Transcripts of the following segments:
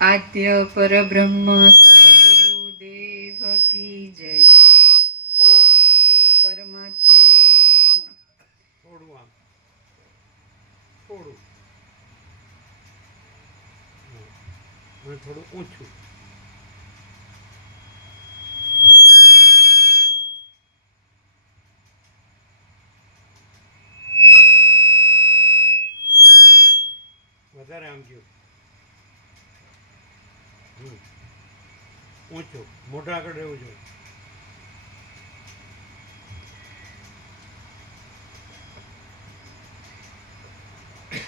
आद्य परब्रह्म सद्गुरु देव की जय। ओम श्री परमात्मने नमः। થોડું આમ થોડું અને થોડું ઊંચું. વધારે આમ ગયું. ઊંચું મોઢા આગળ રહેવું જોઈએ.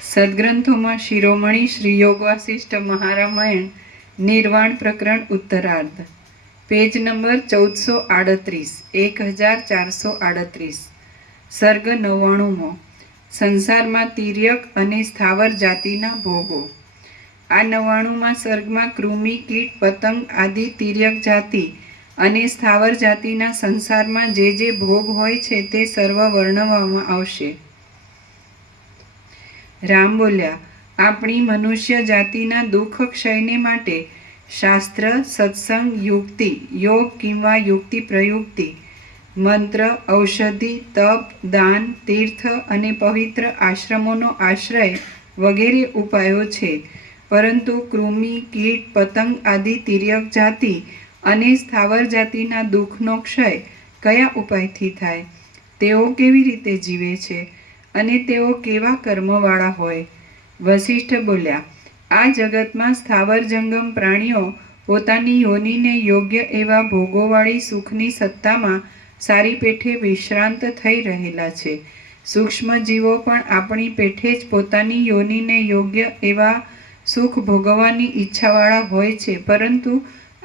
સદગ્રંથોમાં શિરોમણી શ્રી યોગ વાસિષ્ઠ મહારામાયણ નિર્વાણ પ્રકરણ ઉત્તરાર્ધ, પેજ નંબર 1438, 1438, સર્ગ 99મો. સંસારમાં તિર્યક અને સ્થાવર જાતિના ભોગો. આ 99મા સર્ગમાં કૃમિ, કીટ, પતંગ આદિ તિર્યક જાતિ અને સ્થાવર જાતિના સંસારમાં જે ભોગ હોય છે તે સર્વ વર્ણવવામાં આવશે. રામ બોલ્યા, આપણી મનુષ્ય જાતિના દુઃખ ક્ષયને માટે શાસ્ત્ર, સત્સંગ, યુક્તિ, યોગ કિંવા યુક્તિ પ્રયુક્તિ, મંત્ર, ઔષધિ, તપ, દાન, તીર્થ અને પવિત્ર આશ્રમોનો આશ્રય વગેરે ઉપાયો છે. પરંતુ કૃમિ, કીટ, પતંગ આદિ તિર્યક જાતિ અને સ્થાવર જાતિના દુઃખનો ક્ષય કયા ઉપાયથી થાય? તેઓ કેવી રીતે જીવે છે અને તેઓ કેવા કર્મવાળા હોય? વસિષ્ઠ બોલ્યા, આ જગતમાં સ્થાવર જંગમ પ્રાણીઓ પોતાની યોનિને યોગ્ય એવા ભોગોવાળી સુખની સત્તામાં સારી પેઠે વિશ્રાંત થઈ રહેલા છે. સૂક્ષ્મ જીવો પણ આપણી પેઠે જ પોતાની યોનિને યોગ્ય એવા સુખ ભોગવવાની ઈચ્છાવાળા હોય છે, પરંતુ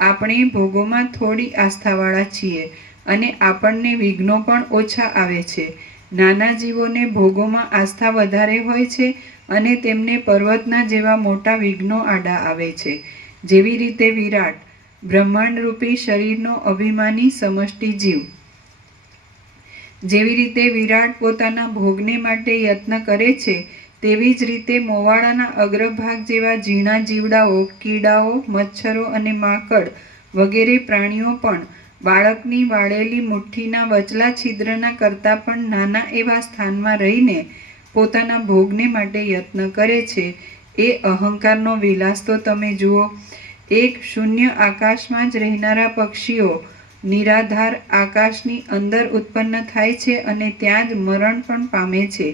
આપણે ભોગોમાં થોડી આસ્થાવાળા છીએ અને આપણને વિઘ્નો પણ ઓછા આવે છે. નાના જીવોને ભોગોમાં આસ્થા વધારે હોય છે અને તેમને પર્વતના જેવા મોટા વિઘ્નો આડા આવે છે. જેવી રીતે વિરાટ બ્રહ્માંડરૂપી શરીરનો અભિમાની સમષ્ટિ જીવ, જેવી રીતે વિરાટ પોતાના ભોગને માટે યત્ન કરે છે, તેવી જ રીતે મોવાડાના અગ્રભાગ જેવા ઝીણા જીવડાઓ, કીડાઓ, મચ્છરો અને માકડ વગેરે પ્રાણીઓ પણ બાળકની વાળેલી મુઠ્ઠીના વચલા છિદ્રના કરતાં પણ નાના એવા સ્થાનમાં રહીને પોતાના ભોગને માટે યત્ન કરે છે. એ અહંકારનો વિલાસ તો તમે જુઓ. એક શૂન્ય આકાશમાં જ રહેનારા પક્ષીઓ નિરાધાર આકાશની અંદર ઉત્પન્ન થાય છે અને ત્યાં જ મરણ પણ પામે છે.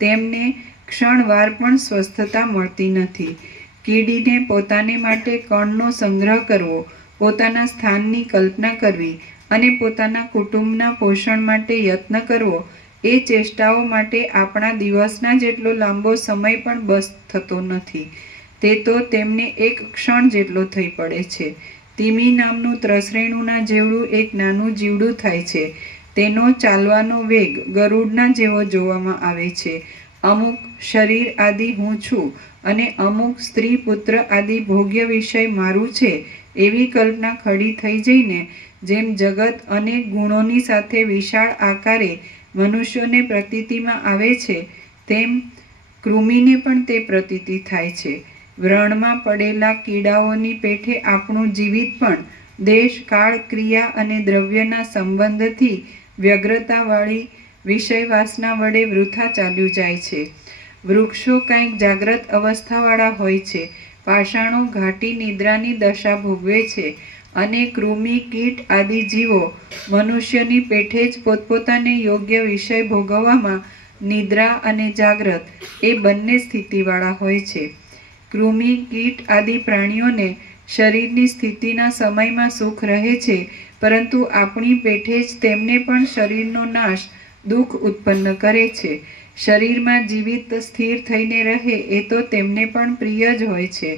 તેમને ક્ષણવાર પણ સ્વસ્થતા મળતી નથી. કીડીને પોતાને માટે કણનો સંગ્રહ કરવો, પોતાના સ્થાનની કલ્પના કરવી અને પોતાના કુટુંબના પોષણ માટે યત્ન કરવો, એ ચેષ્ટાઓ માટે આપણા દિવસના જેટલો લાંબો સમય પણ બસ થતો નથી. તે તો તેમને એક ક્ષણ જેટલો થઈ પડે છે. તીમી નામનું ત્રસરેણુના જેવડું એક નાનું જીવડું થાય છે. તેનો ચાલવાનો વેગ ગરુડના જેવો જોવામાં આવે છે. અમુક શરીર આદિ હું છું અને અમુક સ્ત્રી પુત્ર આદિ ભોગ્ય વિષય મારું છે, એવી કલ્પના ખડી થઈ જઈને જેમ જગત અનેક ગુણોની સાથે વિશાળ આકારે મનુષ્યોને પ્રતીતિમાં આવે છે, તેમ કૃમિને પણ તે પ્રતીતિ થાય છે. વ્રણમાં પડેલા કીડાઓની પેઠે આપણું જીવિત પણ દેશ, કાળ, ક્રિયા અને દ્રવ્યના સંબંધથી વ્યગ્રતાવાળી વિષય વાસના વડે વૃથા ચાલ્યું જાય છે. વૃક્ષો કંઈક જાગ્રત અવસ્થાવાળા હોય છે, પાષાણો ઘાટી નિદ્રાની દશા ભોગવે છે અને કૃમિ, કીટ આદિ જીવો મનુષ્યની પેઠે જ પોતપોતાને યોગ્ય વિષય ભોગવવામાં નિદ્રા અને જાગ્રત એ બંને સ્થિતિવાળા હોય છે. કૃમિ, કીટ આદિ પ્રાણીઓને શરીરની સ્થિતિના સમયમાં સુખ રહે છે, પરંતુ આપણી પેઠે જ તેમને પણ શરીરનો નાશ દુઃખ ઉત્પન્ન કરે છે. શરીરમાં જીવિત સ્થિર થઈને રહે એ તો તેમને પણ પ્રિય જ હોય છે.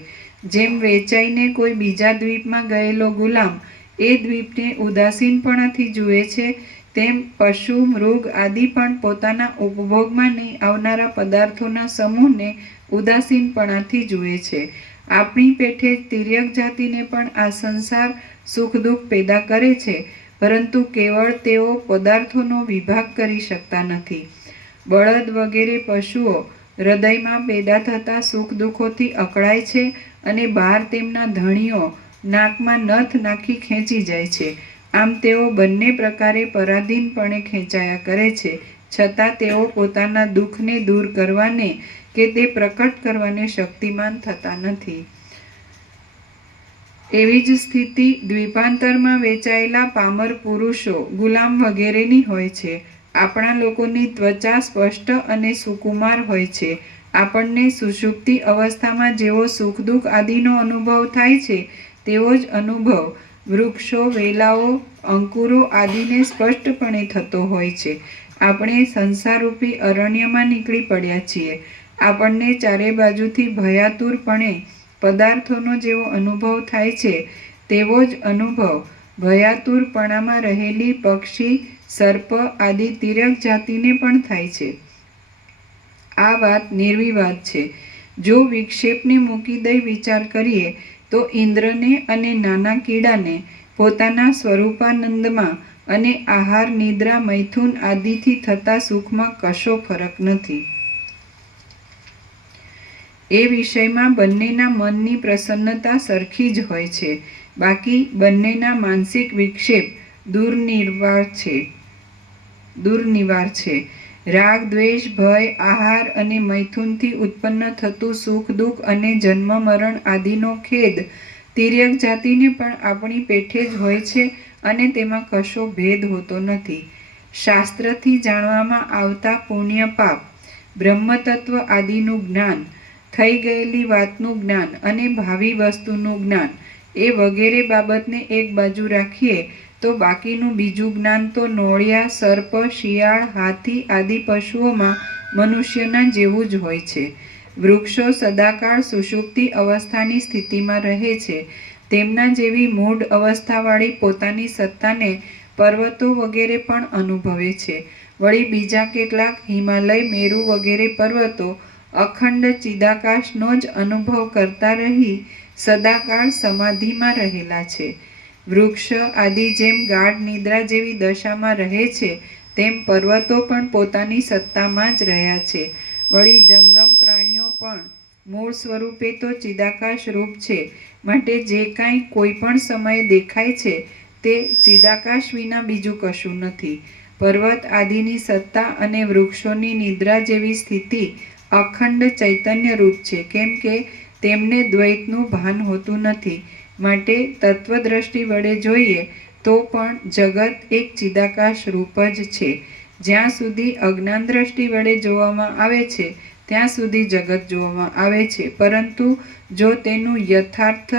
જેમ વેચાઈને કોઈ બીજા દ્વીપમાં ગયેલો ગુલામ એ દ્વીપને ઉદાસીનપણાથી જુએ છે, તેમ પશુ, મૃગ આદિ પણ પોતાના ઉપભોગમાં નહીં આવનારા પદાર્થોના સમૂહને ઉદાસીનપણાથી જુએ છે. આપણી પેઠે જ તિર્યક જાતિને પણ આ સંસાર સુખ દુઃખ પેદા કરે છે, પરંતુ કેવળ તેઓ પદાર્થોનો વિભાગ કરી શકતા નથી. બળદ વગેરે પશુઓ હૃદયમાં પેદા થતા સુખ દુઃખોથી અકળાય છે અને બહાર તેમના ધણીઓ નાકમાં નથ નાખી ખેંચી જાય છે. આમ તેઓ બંને પ્રકારે પરાધીનપણે ખેંચાયા કરે છે, છતાં તેઓ પોતાના દુઃખને દૂર કરવાને કે તે પ્રકટ કરવાને શક્તિમાન થતા નથી. એવી જ સ્થિતિ દ્વીપાંતરમાં વેચાયેલા પામર પુરુષો, ગુલામ વગેરેની હોય છે. આપણા લોકોની ત્વચા સ્પષ્ટ અને સુકુમાર હોય છે. આપણને સુષુપ્તિ અવસ્થામાં જેવો સુખ દુઃખ આદિનો અનુભવ થાય છે તેવો જ અનુભવ વૃક્ષો, વેલાઓ, અંકુરો આદિને સ્પષ્ટપણે થતો હોય છે. આપણે સંસારરૂપી અરણ્યમાં નીકળી પડ્યા છીએ. આપણને ચારે બાજુથી ભયાતુરપણે પદાર્થોનો જેવો અનુભવ થાય છે તેવો જ અનુભવ ભયાતુરપણામાં રહેલી પક્ષી, સર્પ આદિ તિર્યક જાતિને પણ થાય છે. આ વાત નિર્વિવાદ છે. જો વિક્ષેપને મૂકી દઈ વિચાર કરીએ તો ઇન્દ્રને અને નાના કીડાને પોતાના સ્વરૂપાનંદમાં અને આહાર, નિદ્રા, મૈથુન આદિથી થતા સુખમાં કશો ફરક નથી. એ વિષયમાં બંનેના મનની પ્રસન્નતા સરખી જ હોય છે. બાકી બંનેના માનસિક વિક્ષેપ દુર્નિવાર છે. રાગ, દ્વેષ, ભય, આહાર અને મૈથુનથી ઉત્પન્ન થતું સુખ દુઃખ અને જન્મ મરણ આદિનો ખેદ તિર્યક જાતિને પણ આપણી પેઠે જ હોય છે અને તેમાં કશો ભેદ હોતો નથી. શાસ્ત્રથી જાણવામાં આવતા પુણ્ય પાપ, બ્રહ્મતત્વ આદિનું જ્ઞાન, થઈ ગયેલી વાતનું જ્ઞાન અને ભાવિ વસ્તુનું જ્ઞાન એ વગેરે બાબતને એક બાજુ રાખીએ તો બાકીનું બીજું જ્ઞાન તો નોળિયા, સર્પ, શિયાળ, હાથી આદિ પશુઓમાં મનુષ્યના જેવું જ હોય છે. વૃક્ષો સદાકાળ સુષુપ્તિ અવસ્થાની સ્થિતિમાં રહે છે. તેમના જેવી મૂઢ અવસ્થાવાળી પોતાની સત્તાને પર્વતો વગેરે પણ અનુભવે છે. વળી બીજા કેટલાક હિમાલય, મેરુ વગેરે પર્વતો અખંડ ચિદાકાશનો જ અનુભવ કરતા રહી સદાકાળ સમાધિમાં રહેલા છે. વૃક્ષ આદિ જેમ ગાઢ નિદ્રા જેવી દશામાં રહે છે તેમ પર્વતો પણ પોતાની સત્તામાં જ રહ્યા છે. વળી જંગમ પ્રાણીઓ પણ મૂળ સ્વરૂપે તો ચિદાકાશ રૂપ છે, માટે જે કાંઈ કોઈ પણ સમયે દેખાય છે તે ચિદાકાશ વિના બીજું કશું નથી. પર્વત આદિની સત્તા અને વૃક્ષોની નિદ્રા જેવી સ્થિતિ અખંડ ચૈતન્ય રૂપ છે, કેમ કે તેમને દ્વૈતનું ભાન હોતું નથી. માટે તત્વદ્રષ્ટિ વડે જોઈએ તો પણ જગત એક ચિદાકાશ રૂપ જ છે. જ્યાં સુધી અજ્ઞાન દ્રષ્ટિ વડે જોવામાં આવે છે ત્યાં સુધી જગત જોવામાં આવે છે, પરંતુ જો તેનું યથાર્થ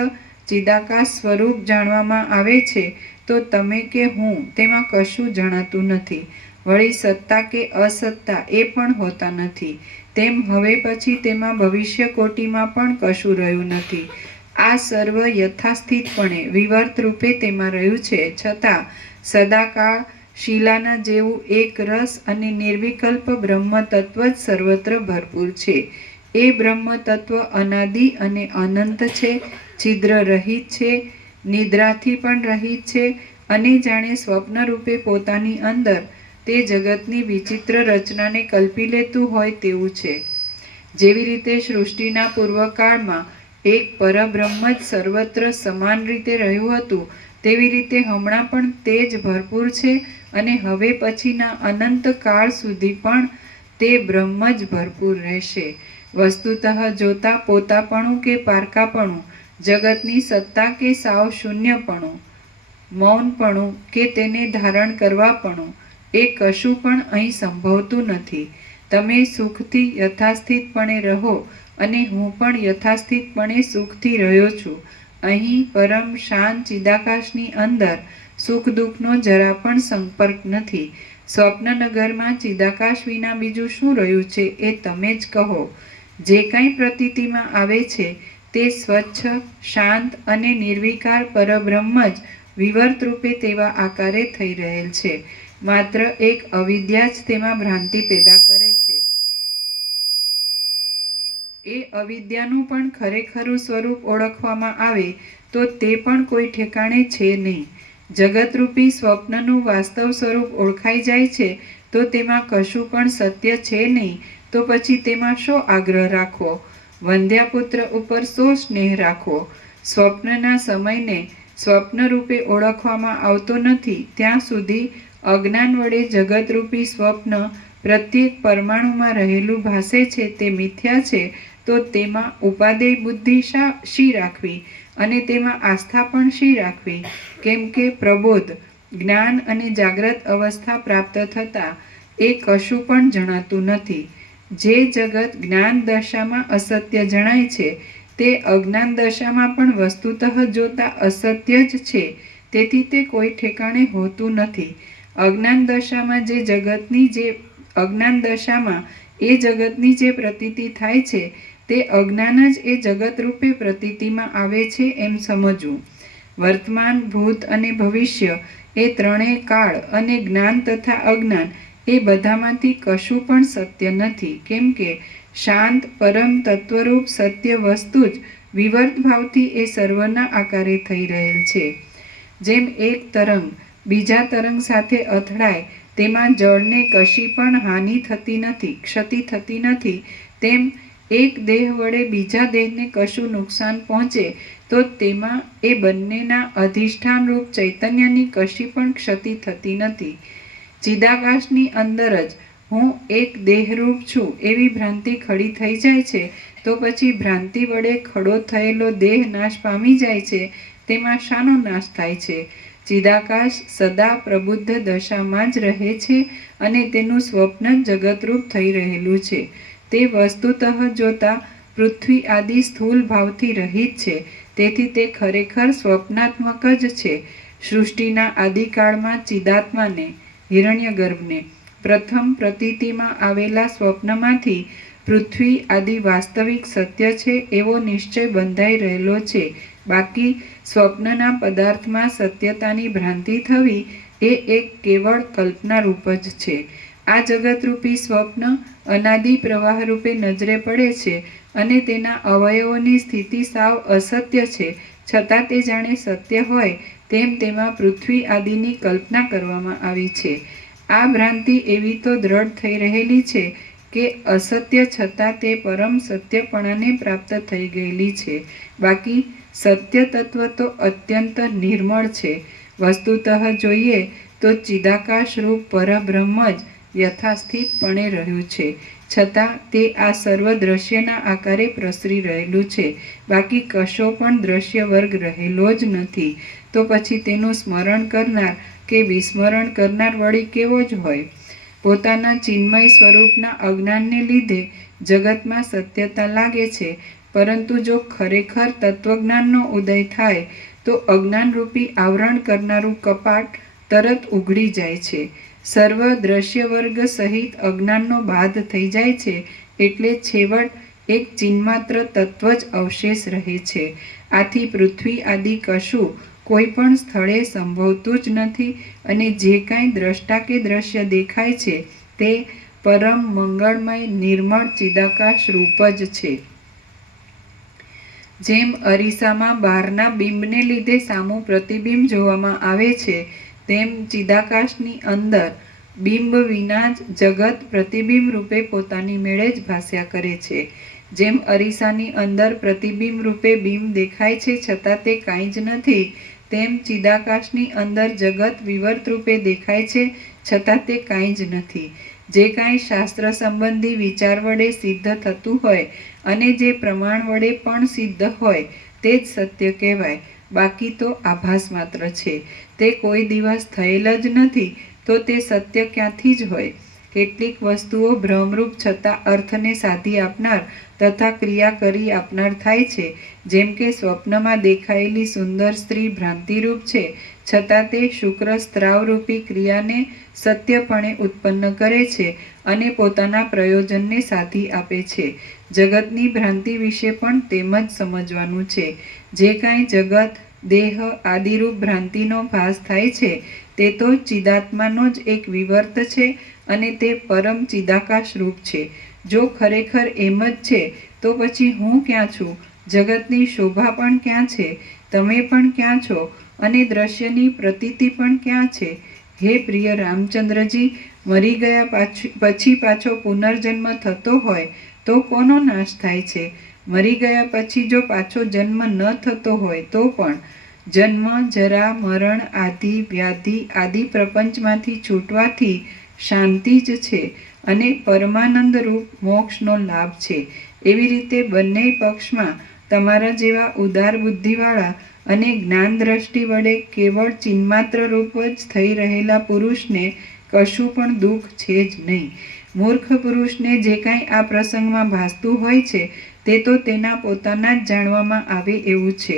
ચિદાકાશ સ્વરૂપ જાણવામાં આવે છે તો તમે કે હું તેમાં કશું જણાતું નથી. વળી સત્તા કે અસત્તા એ પણ હોતા નથી. તેમ હવે પછી તેમાં ભવિષ્ય કોટીમાં પણ કશું રહ્યું નથી. આ સર્વ યથાસ્થિતપણે વિવર્ત રૂપે તેમાં રહ્યું છે, છતાં સદાકાળ શિલાના જેવું એક રસ અને નિર્વિકલ્પ બ્રહ્મ તત્વ જ સર્વત્ર ભરપૂર છે. એ બ્રહ્મ તત્વ અનાદિ અને અનંત છે, છિદ્ર રહિત છે, નિદ્રાથી પણ રહિત છે અને જાણે સ્વપ્ન રૂપે પોતાની અંદર તે જગતની વિચિત્ર રચનાને કલ્પી લેતું હોય તેવું છે. જેવી રીતે સૃષ્ટિના પૂર્વકાળમાં એક પરબ્રહ્મ જ સર્વત્ર સમાન રીતે રહ્યું હતું, તેવી રીતે હમણાં પણ તે જ ભરપૂર છે અને હવે પછીના અનંત કાળ સુધી પણ તે બ્રહ્મ જ ભરપૂર રહેશે. વસ્તુતઃ જોતા પોતાપણું કે પારકાપણું, જગતની સત્તા કે સાવ શૂન્યપણું, મૌનપણું કે તેને ધારણ કરવાપણું એ કશું પણ અહીં સંભવતું નથી. તમે સુખથી યથાસ્થિતપણે રહો અને હું પણ યથાસ્થિતપણે સુખથી રહ્યો છું. અહીં પરમ શાંત ચિદાકાશની અંદર સુખ દુઃખનો જરા પણ સંપર્ક નથી. સ્વપ્નનગરમાં ચિદાકાશ વિના બીજું શું રહ્યું છે એ તમે જ કહો. જે કાંઈ પ્રતીતિમાં આવે છે તે સ્વચ્છ, શાંત અને નિર્વિકાર પરબ્રહ્મ જ વિવર્ત રૂપે તેવા આકારે થઈ રહેલ છે. માત્ર એક અવિદ્યા જ તેમાં ભ્રાંતિ પેદા કરે છે. એ અવિદ્યાનું પણ ખરેખરું સ્વરૂપ ઓળખવામાં આવે તો તે પણ કોઈ ઠેકાણે છે નહીં. જગતરૂપી સ્વપ્નનું વાસ્તવ સ્વરૂપ ઓળખાઈ જાય છે તો તેમાં કશું પણ સત્ય છે નહીં, તો પછી તેમાં શો આગ્રહ રાખવો? વંધ્યાપુત્ર ઉપર શો સ્નેહ રાખવો? સ્વપ્નના સમયને સ્વપ્ન રૂપે ઓળખવામાં આવતો નથી ત્યાં સુધી અજ્ઞાન વડે જગતરૂપી સ્વપ્ન પ્રત્યેક પરમાણુમાં રહેલું ભાસે છે તે મિથ્યા છે, તો તેમાં ઉપાદેય બુદ્ધિ શી રાખવી અને તેમાં આસ્થા પણ શી રાખવી? કેમ કે પ્રબોધ જ્ઞાન અને જાગ્રત અવસ્થા પ્રાપ્ત થતાં એ કશું પણ જણાતું નથી. જે જગત જ્ઞાન દશામાં અસત્ય જણાય છે તે અજ્ઞાન દશામાં પણ વસ્તુતઃ જોતા અસત્ય જ છે, તેથી તે કોઈ ઠેકાણે હોતું નથી. અજ્ઞાન દશામાં એ જગતની જે પ્રતીતિ થાય છે તે અજ્ઞાન જ એ જગત રૂપે પ્રતીતિમાં આવે છે એમ સમજવું. વર્તમાન, ભૂત અને ભવિષ્ય એ ત્રણેય કાળ અને જ્ઞાન તથા અજ્ઞાન એ બધામાંથી કશું પણ સત્ય નથી, કેમ કે શાંત પરમ તત્વરૂપ સત્ય વસ્તુ જ વિવર્ત ભાવથી એ સર્વના આકારે થઈ રહેલ છે. જેમ એક તરંગ બીજા તરંગ સાથે અથડાય તેમાં જળને કશી પણ હાનિ થતી નથી, ક્ષતિ થતી નથી, તેમ એક દેહ વડે બીજા દેહને કશું નુકસાન પહોંચે તો તેમાં એ બંનેના અધિષ્ઠાન રૂપ ચૈતન્યની કશી પણ ક્ષતિ થતી નથી. ચિદાકાશની અંદર જ હું એક દેહરૂપ છું એવી ભ્રાંતિ ખડી થઈ જાય છે તો પછી ભ્રાંતિ વડે ખડો થયેલો દેહ નાશ પામી જાય છે તેમાં શાનો નાશ થાય છે? ચિદાકાશ સદા પ્રબુદ્ધ દશામાં જ રહે છે અને તેનું સ્વપ્ન જગતરૂપ થઈ રહેલું છે. તે વસ્તુતઃ જોતા પૃથ્વી આદિ સ્થૂલ ભાવથી રહિત છે, તેથી તે ખરેખર સ્વપ્નાત્મક જ છે. સૃષ્ટિના આદિકાળમાં ચિદાત્માને હિરણ્યગર્ભને પ્રથમ પ્રતીતિમાં આવેલા સ્વપ્નમાંથી પૃથ્વી આદિ વાસ્તવિક સત્ય છે એવો નિશ્ચય બંધાઈ રહેલો છે. બાકી સ્વપ્નના પદાર્થમાં સત્યતાની ભ્રાંતિ થવી એ એક કેવળ કલ્પના રૂપ જ છે. આ જગતરૂપી સ્વપ્ન અનાદિ પ્રવાહ રૂપે નજરે પડે છે અને તેના અવયવોની સ્થિતિ સાવ અસત્ય છે, છતાં તે જાણે સત્ય હોય તેમ તેમાં પૃથ્વી આદિની કલ્પના કરવામાં આવી છે. આ ભ્રાંતિ એવી તો દ્રઢ થઈ રહેલી છે કે અસત્ય છતાં તે પરમ સત્યપણાને પ્રાપ્ત થઈ ગયેલી છે. બાકી સત્ય તત્વ તો અત્યંત નિર્મળ છે. વસ્તુતઃ જોઈએ તો ચિદાકાશ રૂપ પરબ્રહ્મ જ યથાસ્થિતપણે રહ્યું છે, છતાં તે આ સર્વ દ્રશ્યના આકારે પ્રસરી રહેલું છે. બાકી કશો પણ દ્રશ્ય વર્ગ રહેલો જ નથી, તો પછી તેનું સ્મરણ કરનાર કે વિસ્મરણ કરનાર વળી કેવો જ હોય? પોતાના ચિન્મય સ્વરૂપના અજ્ઞાનને લીધે જગતમાં સત્યતા લાગે છે, પરંતુ જો ખરેખર તત્વજ્ઞાનનો ઉદય થાય તો અજ્ઞાનરૂપી આવરણ કરનારું કપાટ તરત ઉઘડી જાય છે. સર્વ દ્રશ્ય વર્ગ સહિત અજ્ઞાનનો બાધ થઈ જાય છે, એટલે છેવટ એક ચિન્માત્ર તત્વ જ અવશેષ રહે છે. આથી પૃથ્વી આદિ કશું કોઈ પણ સ્થળે સંભવતું જ નથી અને જે કાંઈ દ્રષ્ટા કે દ્રશ્ય દેખાય છે તે પરમ મંગળમય નિર્મળ ચિદાકાશ રૂપ જ છે. જેમ અરીસામાં બહારના બિંબને લીધે સામું પ્રતિબિંબ જોવામાં આવે છે, તેમ ચિદાકાશની અંદર બિંબ વિના જ જગત પ્રતિબિંબ રૂપે પોતાની મેળે જ ભાસ્યા કરે છે. જેમ અરીસાની અંદર પ્રતિબિંબ રૂપે બિંબ દેખાય છે છતાં તે કાંઈ જ નથી, તેમ ચિદાકાશની અંદર જગત વિવર્ત રૂપે દેખાય છે છતાં તે કાંઈ જ નથી. જે કાંઈ શાસ્ત્ર સંબંધી વિચાર વડે સિદ્ધ થતું હોય અને જે પ્રમાણ વડે પણ સિદ્ધ હોય તે જ સત્ય કહેવાય. બાકી તો આભાસ માત્ર છે, તે કોઈ દિવસ થયેલ જ નથી, તો તે સત્ય ક્યાંથી જ હોય? કેટલીક વસ્તુઓ ભ્રમરૂપ છતાં અર્થને સાધી આપનાર તથા ક્રિયા કરી આપનાર થાય છે. જેમ કે સ્વપ્નમાં દેખાયેલી સુંદર સ્ત્રી ભ્રાંતિરૂપ છે, છતાં તે શુક્ર સ્ત્રાવરૂપી ક્રિયાને સત્યપણે ઉત્પન્ન કરે છે અને પોતાના પ્રયોજનને સાધી આપે છે. જગતની ભ્રાંતિ વિશે પણ તેમ જ સમજવાનું છે. જે કાંઈ જગત, દેહ આદિરૂપ ભ્રાંતિનો ભાસ થાય છે તે તો ચિદાત્માનો જ એક વિવર્ત છે અને તે પરમ ચિદાકાશ રૂપ છે. જો ખરેખર એમ જ છે તો પછી હું ક્યાં છું? જગતની શોભા પણ ક્યાં છે? તમે પણ ક્યાં છો? અને દ્રશ્યની પ્રતીતિ પણ ક્યાં છે? હે પ્રિય રામચંદ્રજી, મરી ગયા પછી પાછો પુનર્જન્મ થતો હોય તો કોનો નાશ થાય છે? મરી ગયા પછી જો પાછો જન્મ ન થતો હોય તો પણ જન્મ, જરા, મરણ, આદિ, વ્યાધિ આદિ પ્રપંચમાંથી છૂટવાથી શાંતિ જ છે અને પરમાનંદ રૂપ મોક્ષનો લાભ છે. એવી રીતે બંને પક્ષમાં તમારા જેવા ઉદાર બુદ્ધિવાળા અને જ્ઞાન દ્રષ્ટિ વડે કેવળ ચિન્માત્ર રૂપ જ થઈ રહેલા પુરુષને કશું પણ દુઃખ છે જ નહીં. મૂર્ખ પુરુષને જે કાંઈ આ પ્રસંગમાં ભાસતું હોય છે તે તો તેના પોતાના જ જાણવામાં આવે એવું છે.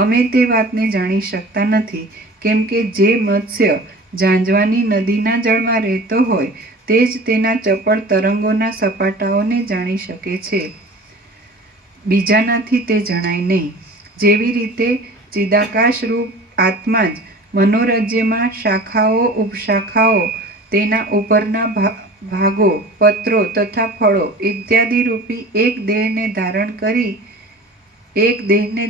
અમે તે વાતને જાણી શકતા નથી, કેમ કે જે મત્સ્ય ઝાંઝવાની નદીના જળમાં રહેતો હોય તે જ તેના ચપળ તરંગોના સપાટાઓને જાણી શકે છે, બીજાનાથી તે જણાય નહીં. જેવી રીતે ચિદાકાશરૂપ આત્મા જ મનોરાજ્યમાં શાખાઓ, ઉપશાખાઓ, તેના ઉપરના ભાગો, પત્રો તથા ફળો ઇત્યાદિ રૂપી એક દેહને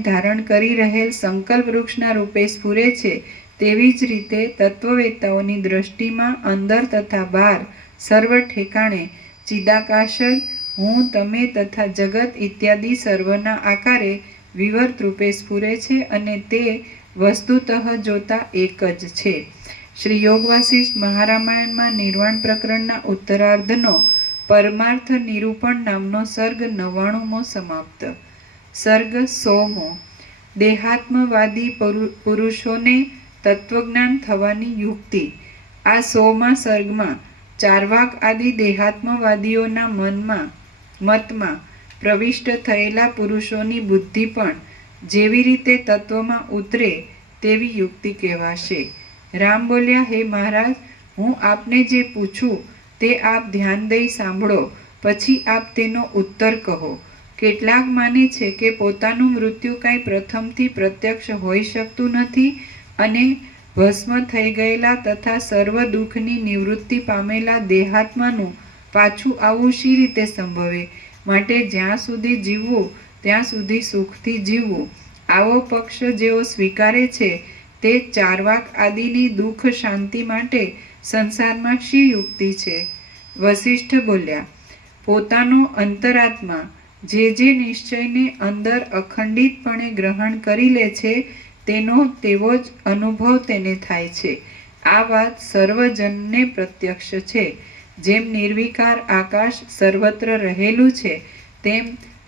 ધારણ કરી રહેલ સંકલ્પ વૃક્ષના રૂપે સ્ફુરે છે, તેવી જ રીતે તત્વવેત્તાઓની દ્રષ્ટિમાં અંદર તથા બહાર સર્વ ઠેકાણે ચિદાકાશ જ હું, તમે તથા જગત ઇત્યાદિ સર્વના આકારે વિવર્ત રૂપે સ્ફુરે છે અને તે વસ્તુતઃ જોતા એક જ છે. શ્રી યોગ વાસિષ્ઠ મહારામાયણમાં નિર્વાણ પ્રકરણના ઉત્તરાર્ધનો પરમાર્થ નિરૂપણ નામનો સર્ગ 99મો સમાપ્ત. સર્ગ 100મો. દેહાત્મવાદી પુરુષોને તત્વજ્ઞાન થવાની યુક્તિ. આ 100મા સર્ગમાં ચાર્વાક આદિ દેહાત્મવાદીઓના મતમાં પ્રવિષ્ટ થયેલા પુરુષોની બુદ્ધિ પણ જેવી રીતે તત્વમાં ઉતરે તેવી યુક્તિ કહેવાશે. રામ બોલ્યા, હે મહારાજ, હું આપને જે પૂછું તે આપ ધ્યાન દઈ સાંભળો, પછી આપ તેનો ઉત્તર કહો. કેટલાક માને છે કે પોતાનું મૃત્યુ કાંઈ પ્રથમથી પ્રત્યક્ષ હોઈ શકતું નથી અને ભસ્મ થઈ ગયેલા તથા સર્વ દુઃખની નિવૃત્તિ પામેલા દેહાત્માનું પાછું આવવું શી રીતે સંભવે? માટે જ્યાં સુધી જીવવું ત્યાં સુધી સુખથી જીવવું. આવો પક્ષ જેઓ સ્વીકારે છે તે ચાર્વાક આદિની દુઃખ શાંતિ માટે સંસારમાં શી યુક્તિ છે? વસિષ્ઠ બોલ્યા, પોતાનો અંતરાત્મા જે નિશ્ચયને અંદર અખંડિતપણે ગ્રહણ કરી લે છે તેનો તેવો જ અનુભવ તેને થાય છે. આ વાત સર્વજનને પ્રત્યક્ષ છે. જેમ નિર્વિકાર આકાશ સર્વત્ર રહેલું છે, તેમ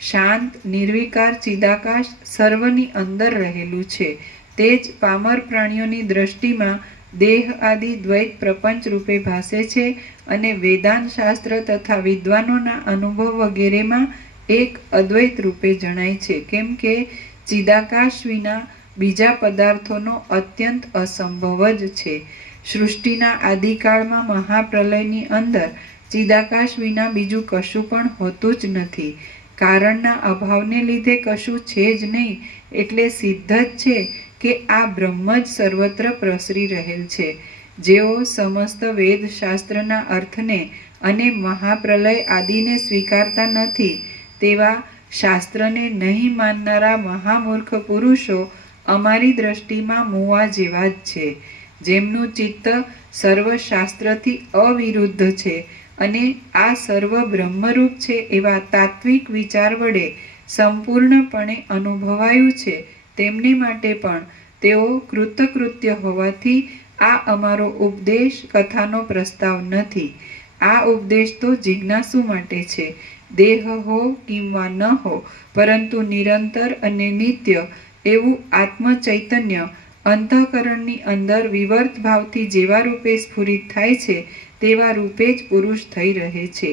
શાંત નિર્વિકાર ચિદાકાશ સર્વની અંદર રહેલું છે. તે જ પામર પ્રાણીઓની દ્રષ્ટિમાં દેહ આદિ દ્વૈત પ્રપંચ રૂપે ભાસે છે અને વેદાંત શાસ્ત્ર તથા વિદ્વાનોના અનુભવ વગેરેમાં એક અદ્વૈત રૂપે જણાય છે, કેમ કે ચિદાકાશ વિના બીજા પદાર્થોનો અત્યંત અસંભવ જ છે. સૃષ્ટિના આદિકાળમાં મહાપ્રલયની અંદર ચિદાકાશ વિના બીજું કશું પણ હોતું જ નથી. કારણના અભાવને લીધે કશું છે જ નહીં, એટલે સિદ્ધ જ છે કે આ બ્રહ્મ જ સર્વત્ર પ્રસરી રહેલ છે. જેઓ સમસ્ત વેદ શાસ્ત્રના અર્થને અને મહાપ્રલય આદિને સ્વીકારતા નથી તેવા શાસ્ત્રને નહીં માનનારા મહામૂર્ખ પુરુષો અમારી દ્રષ્ટિમાં મુવા જેવા જ છે. જેમનું ચિત્ત સર્વ શાસ્ત્રથી અવિરુદ્ધ છે અને આ સર્વ બ્રહ્મરૂપ છે એવા તાત્વિક વિચાર વડે સંપૂર્ણપણે અનુભવાયું છે, તેમને માટે પણ તેઓ કૃતકૃત્ય હોવાથી આ અમારો ઉપદેશ કથાનો પ્રસ્તાવ નથી. આ ઉપદેશ તો જિજ્ઞાસુ માટે છે. દેહ હો કિંવા ન હો, પરંતુ નિરંતર અને નિત્ય એવું આત્મચૈતન્ય અંતઃકરણની અંદર વિવર્ત ભાવથી જેવા રૂપે સ્ફુરિત થાય છે તેવા રૂપે જ પુરુષ થઈ રહે છે.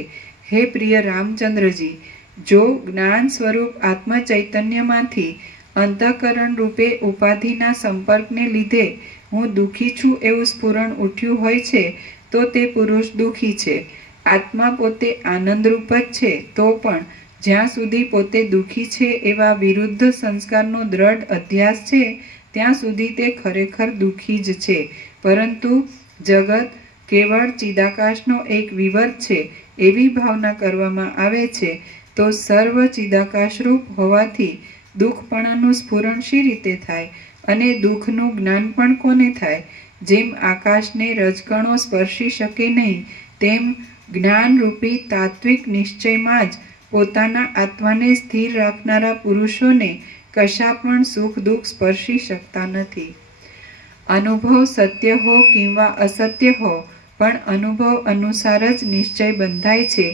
હે પ્રિય રામચંદ્રજી, જો જ્ઞાન સ્વરૂપ આત્મચૈતન્યમાંથી અંતઃકરણ રૂપે ઉપાધિના સંપર્કને લીધે હું દુઃખી છું એવું સ્ફુરણ ઉઠ્યું હોય છે તો તે પુરુષ દુઃખી છે. આત્મા પોતે આનંદરૂપ જ છે તો પણ જ્યાં સુધી પોતે દુઃખી છે એવા વિરુદ્ધ સંસ્કારનો દ્રઢ અધ્યાસ છે ત્યાં સુધી તે ખરેખર દુઃખી જ છે. પરંતુ જગત કેવળ ચિદાકાશનો એક વિવર્ત છે એવી ભાવના કરવામાં આવે છે તો સર્વ ચિદાકાશરૂપ હોવાથી દુઃખપણાનું સ્ફુરણ શી રીતે થાય અને દુઃખનું જ્ઞાન પણ કોને થાય? જેમ આકાશને રજકણો સ્પર્શી શકે નહીં, તેમ જ્ઞાનરૂપી તાત્વિક નિશ્ચયમાં જ પોતાના આત્માને સ્થિર રાખનારા પુરુષોને કશા પણ સુખ દુઃખ સ્પર્શી શકતા નથી. અનુભવ સત્ય હો કિંવા અસત્ય હો, પણ અનુભવ અનુસાર જ નિશ્ચય બંધાય છે.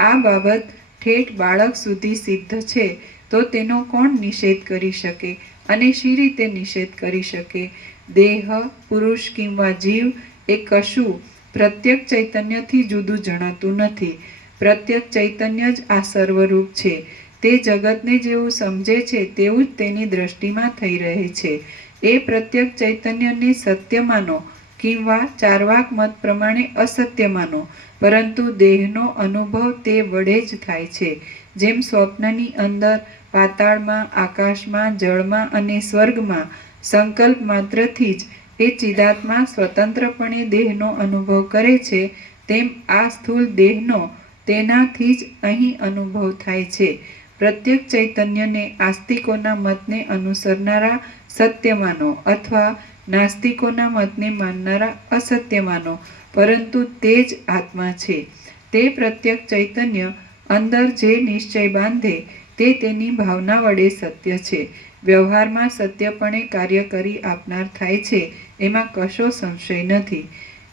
આ બાબત ઠેઠ બાળક સુધી સિદ્ધ છે, તો તેનો કોણ નિષેધ કરી શકે અને શી રીતે નિષેધ કરી શકે? દેહ, પુરુષ કિંવા જીવ એ કશું પ્રત્યક ચૈતન્યથી જુદું જણાતું નથી. પ્રત્યક ચૈતન્ય જ આ સર્વરૂપ છે. તે જગતને જેવું સમજે છે તેવું જ તેની દ્રષ્ટિમાં થઈ રહે છે. એ પ્રત્યક ચૈતન્યને સત્ય માનો કિંવા ચાર્વાક મત પ્રમાણે અસત્ય માનો, પરંતુ દેહનો અનુભવ તે વડે જ થાય છે. જેમ સ્વપ્નની અંદર, પાતાળમાં, આકાશમાં, જળમાં અને સ્વર્ગમાં સંકલ્પ માત્રથી જ એ ચિદાત્મા સ્વતંત્રપણે દેહનો અનુભવ કરે છે, તેમ આ સ્થૂળ દેહનો તેનાથી જ અહીં અનુભવ થાય છે. પ્રત્યેક ચૈતન્યને આસ્તિકોના મતને અનુસરનારા સત્ય માનો અથવા નાસ્તિકોના મતને માનનારા અસત્ય માનો, પરંતુ તે જ આત્મા છે. તે પ્રત્યેક ચૈતન્ય અંદર જે નિશ્ચય બાંધે તે તેની ભાવના વડે સત્ય છે. વ્યવહારમાં સત્યપણે કાર્ય કરી આપનાર થાય છે, એમાં કશો સંશય નથી.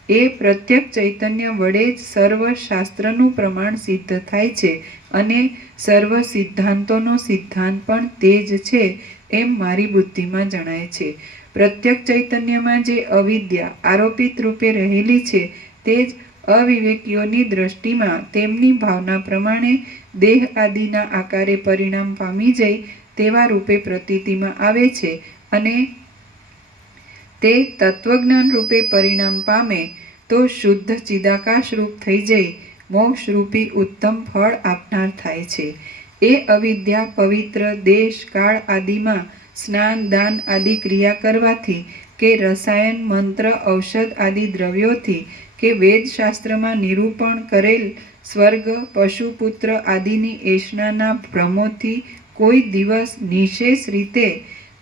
એ પ્રત્યેક ચૈતન્ય વડે જ સર્વ શાસ્ત્રનું પ્રમાણ સિદ્ધ થાય છે અને સર્વ સિદ્ધાંતોનો સિદ્ધાંત પણ તે જ છે, એમ મારી બુદ્ધિમાં જણાય છે. પ્રત્યેક ચૈતન્યમાં જે અવિદ્યા આરોપિત રૂપે રહેલી છે, તે જ અવિવેકીઓની દ્રષ્ટિમાં તેમની ભાવના પ્રમાણે દેહ આદિના આકારે પરિણામ પામી જાય તેવા રૂપે પ્રતીતિમાં આવે છે, અને તે તત્વજ્ઞાન રૂપે પરિણામ પામે તો શુદ્ધ ચિદાકાશ રૂપ થઈ જઈ મોક્ષરૂપી ઉત્તમ ફળ આપનાર થાય છે. એ અવિદ્યા પવિત્ર દેશ કાળ આદિમાં સ્નાન દાન આદિ ક્રિયા કરવાથી કે રસાયન મંત્ર ઔષધ આદિ દ્રવ્યોથી કે વેદશાસ્ત્રમાં નિરૂપણ કરેલ સ્વર્ગ પશુપુત્ર આદિની એષણાના ભ્રમોથી કોઈ દિવસ નિશેષ રીતે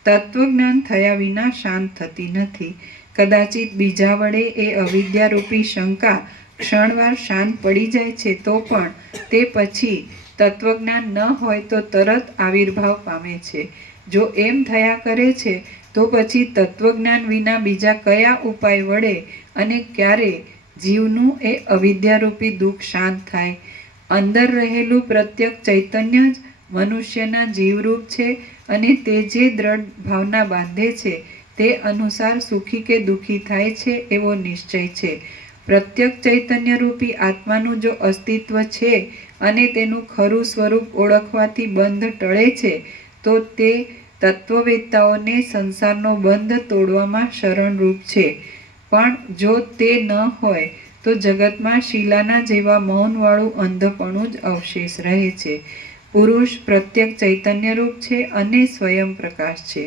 તત્વજ્ઞાન થયા વિના શાંત થતી નથી. કદાચિત બીજા વડે એ અવિદ્યારૂપી શંકા ક્ષણવાર શાંત પડી જાય છે, તો પણ તે પછી તત્વજ્ઞાન ન હોય તો તરત આવિર્ભાવ પામે છે. જો એમ થયા કરે છે, તો પછી તત્વજ્ઞાન વિના બીજા કયા ઉપાય વડે અને ક્યારે જીવનું એ અવિદ્યારૂપી દુઃખ શાંત થાય? અંદર રહેલું પ્રત્યેક ચૈતન્ય જ મનુષ્યના જીવરૂપ છે, અને તે જે દ્રઢ ભાવના બાંધે છે તે અનુસાર સુખી કે દુઃખી થાય છે એવો નિશ્ચય છે. પ્રત્યેક ચૈતન્યરૂપી આત્માનું જો અસ્તિત્વ છે અને તેનું ખરું સ્વરૂપ ઓળખવાથી બંધ ટળે છે, તો તે તત્વવેત્તાઓને સંસારનો બંધ તોડવામાં શરણરૂપ છે. પણ જો તે ન હોય તો જગતમાં શિલાના જેવા મૌનવાળું અંધપણું જ અવશેષ રહે છે. પુરુષ પ્રત્યેક ચૈતન્યરૂપ છે અને સ્વયં પ્રકાશ છે.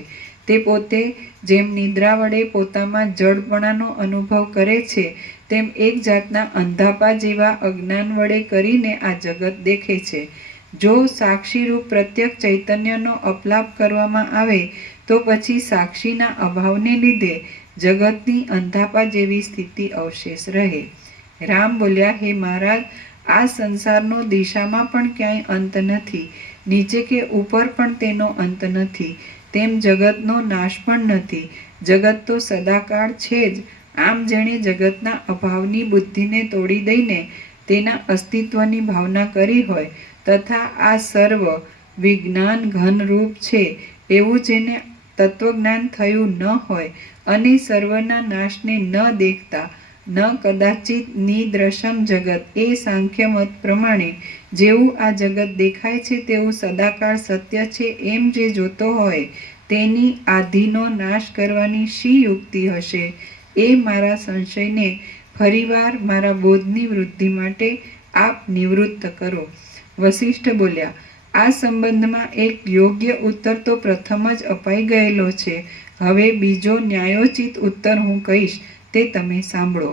તે પોતે જેમ નિદ્રા વડે પોતામાં જડપણાનો અનુભવ કરે છે, તેમ એક જાતના અંધાપા જેવા અજ્ઞાન વડે કરીને આ જગત દેખે છે. જો સાક્ષીરૂપ પ્રત્યેક ચૈતન્યનો અપલાપ કરવામાં આવે તો પછી સાક્ષીના અભાવને લીધે જગતની અંધાપા જેવી સ્થિતિ અવશેષ રહે. રામ બોલ્યા, હે મહારાજ, આ સંસારનો દિશામાં પણ ક્યાંય અંત નથી, નીચે કે ઉપર પણ તેનો અંત નથી, તેમ જગતનો નાશ પણ નથી. જગત તો સદાકાળ છે જ. આમ જેણે જગતના અભાવની બુદ્ધિને તોડી દઈને તેના અસ્તિત્વની ભાવના કરી હોય, તથા આ સર્વ વિજ્ઞાન ઘનરૂપ છે એવું જેને તત્વજ્ઞાન થયું ન હોય અને સર્વના નાશને ન દેખતા ન કદાચિત નિદ્રશમ જગત, એ સાંખ્ય મત પ્રમાણે જેવું આ જગત દેખાય છે તેવું સદાકાળ સત્ય છે એમ જે જોતો હોય, તેની આધિનો નાશ કરવાની શી યુક્તિ હશે? એ મારા સંશયને ફરીવાર મારા બોધની વૃદ્ધિ માટે આપ નિવૃત્ત કરો. વસિષ્ઠ બોલ્યા, આ સંબંધમાં એક યોગ્ય ઉત્તર તો પ્રથમ જ અપાઈ ગયેલો છે. હવે બીજો ન્યાયોચિત ઉત્તર હું કહીશ, તે તમે સાંભળો.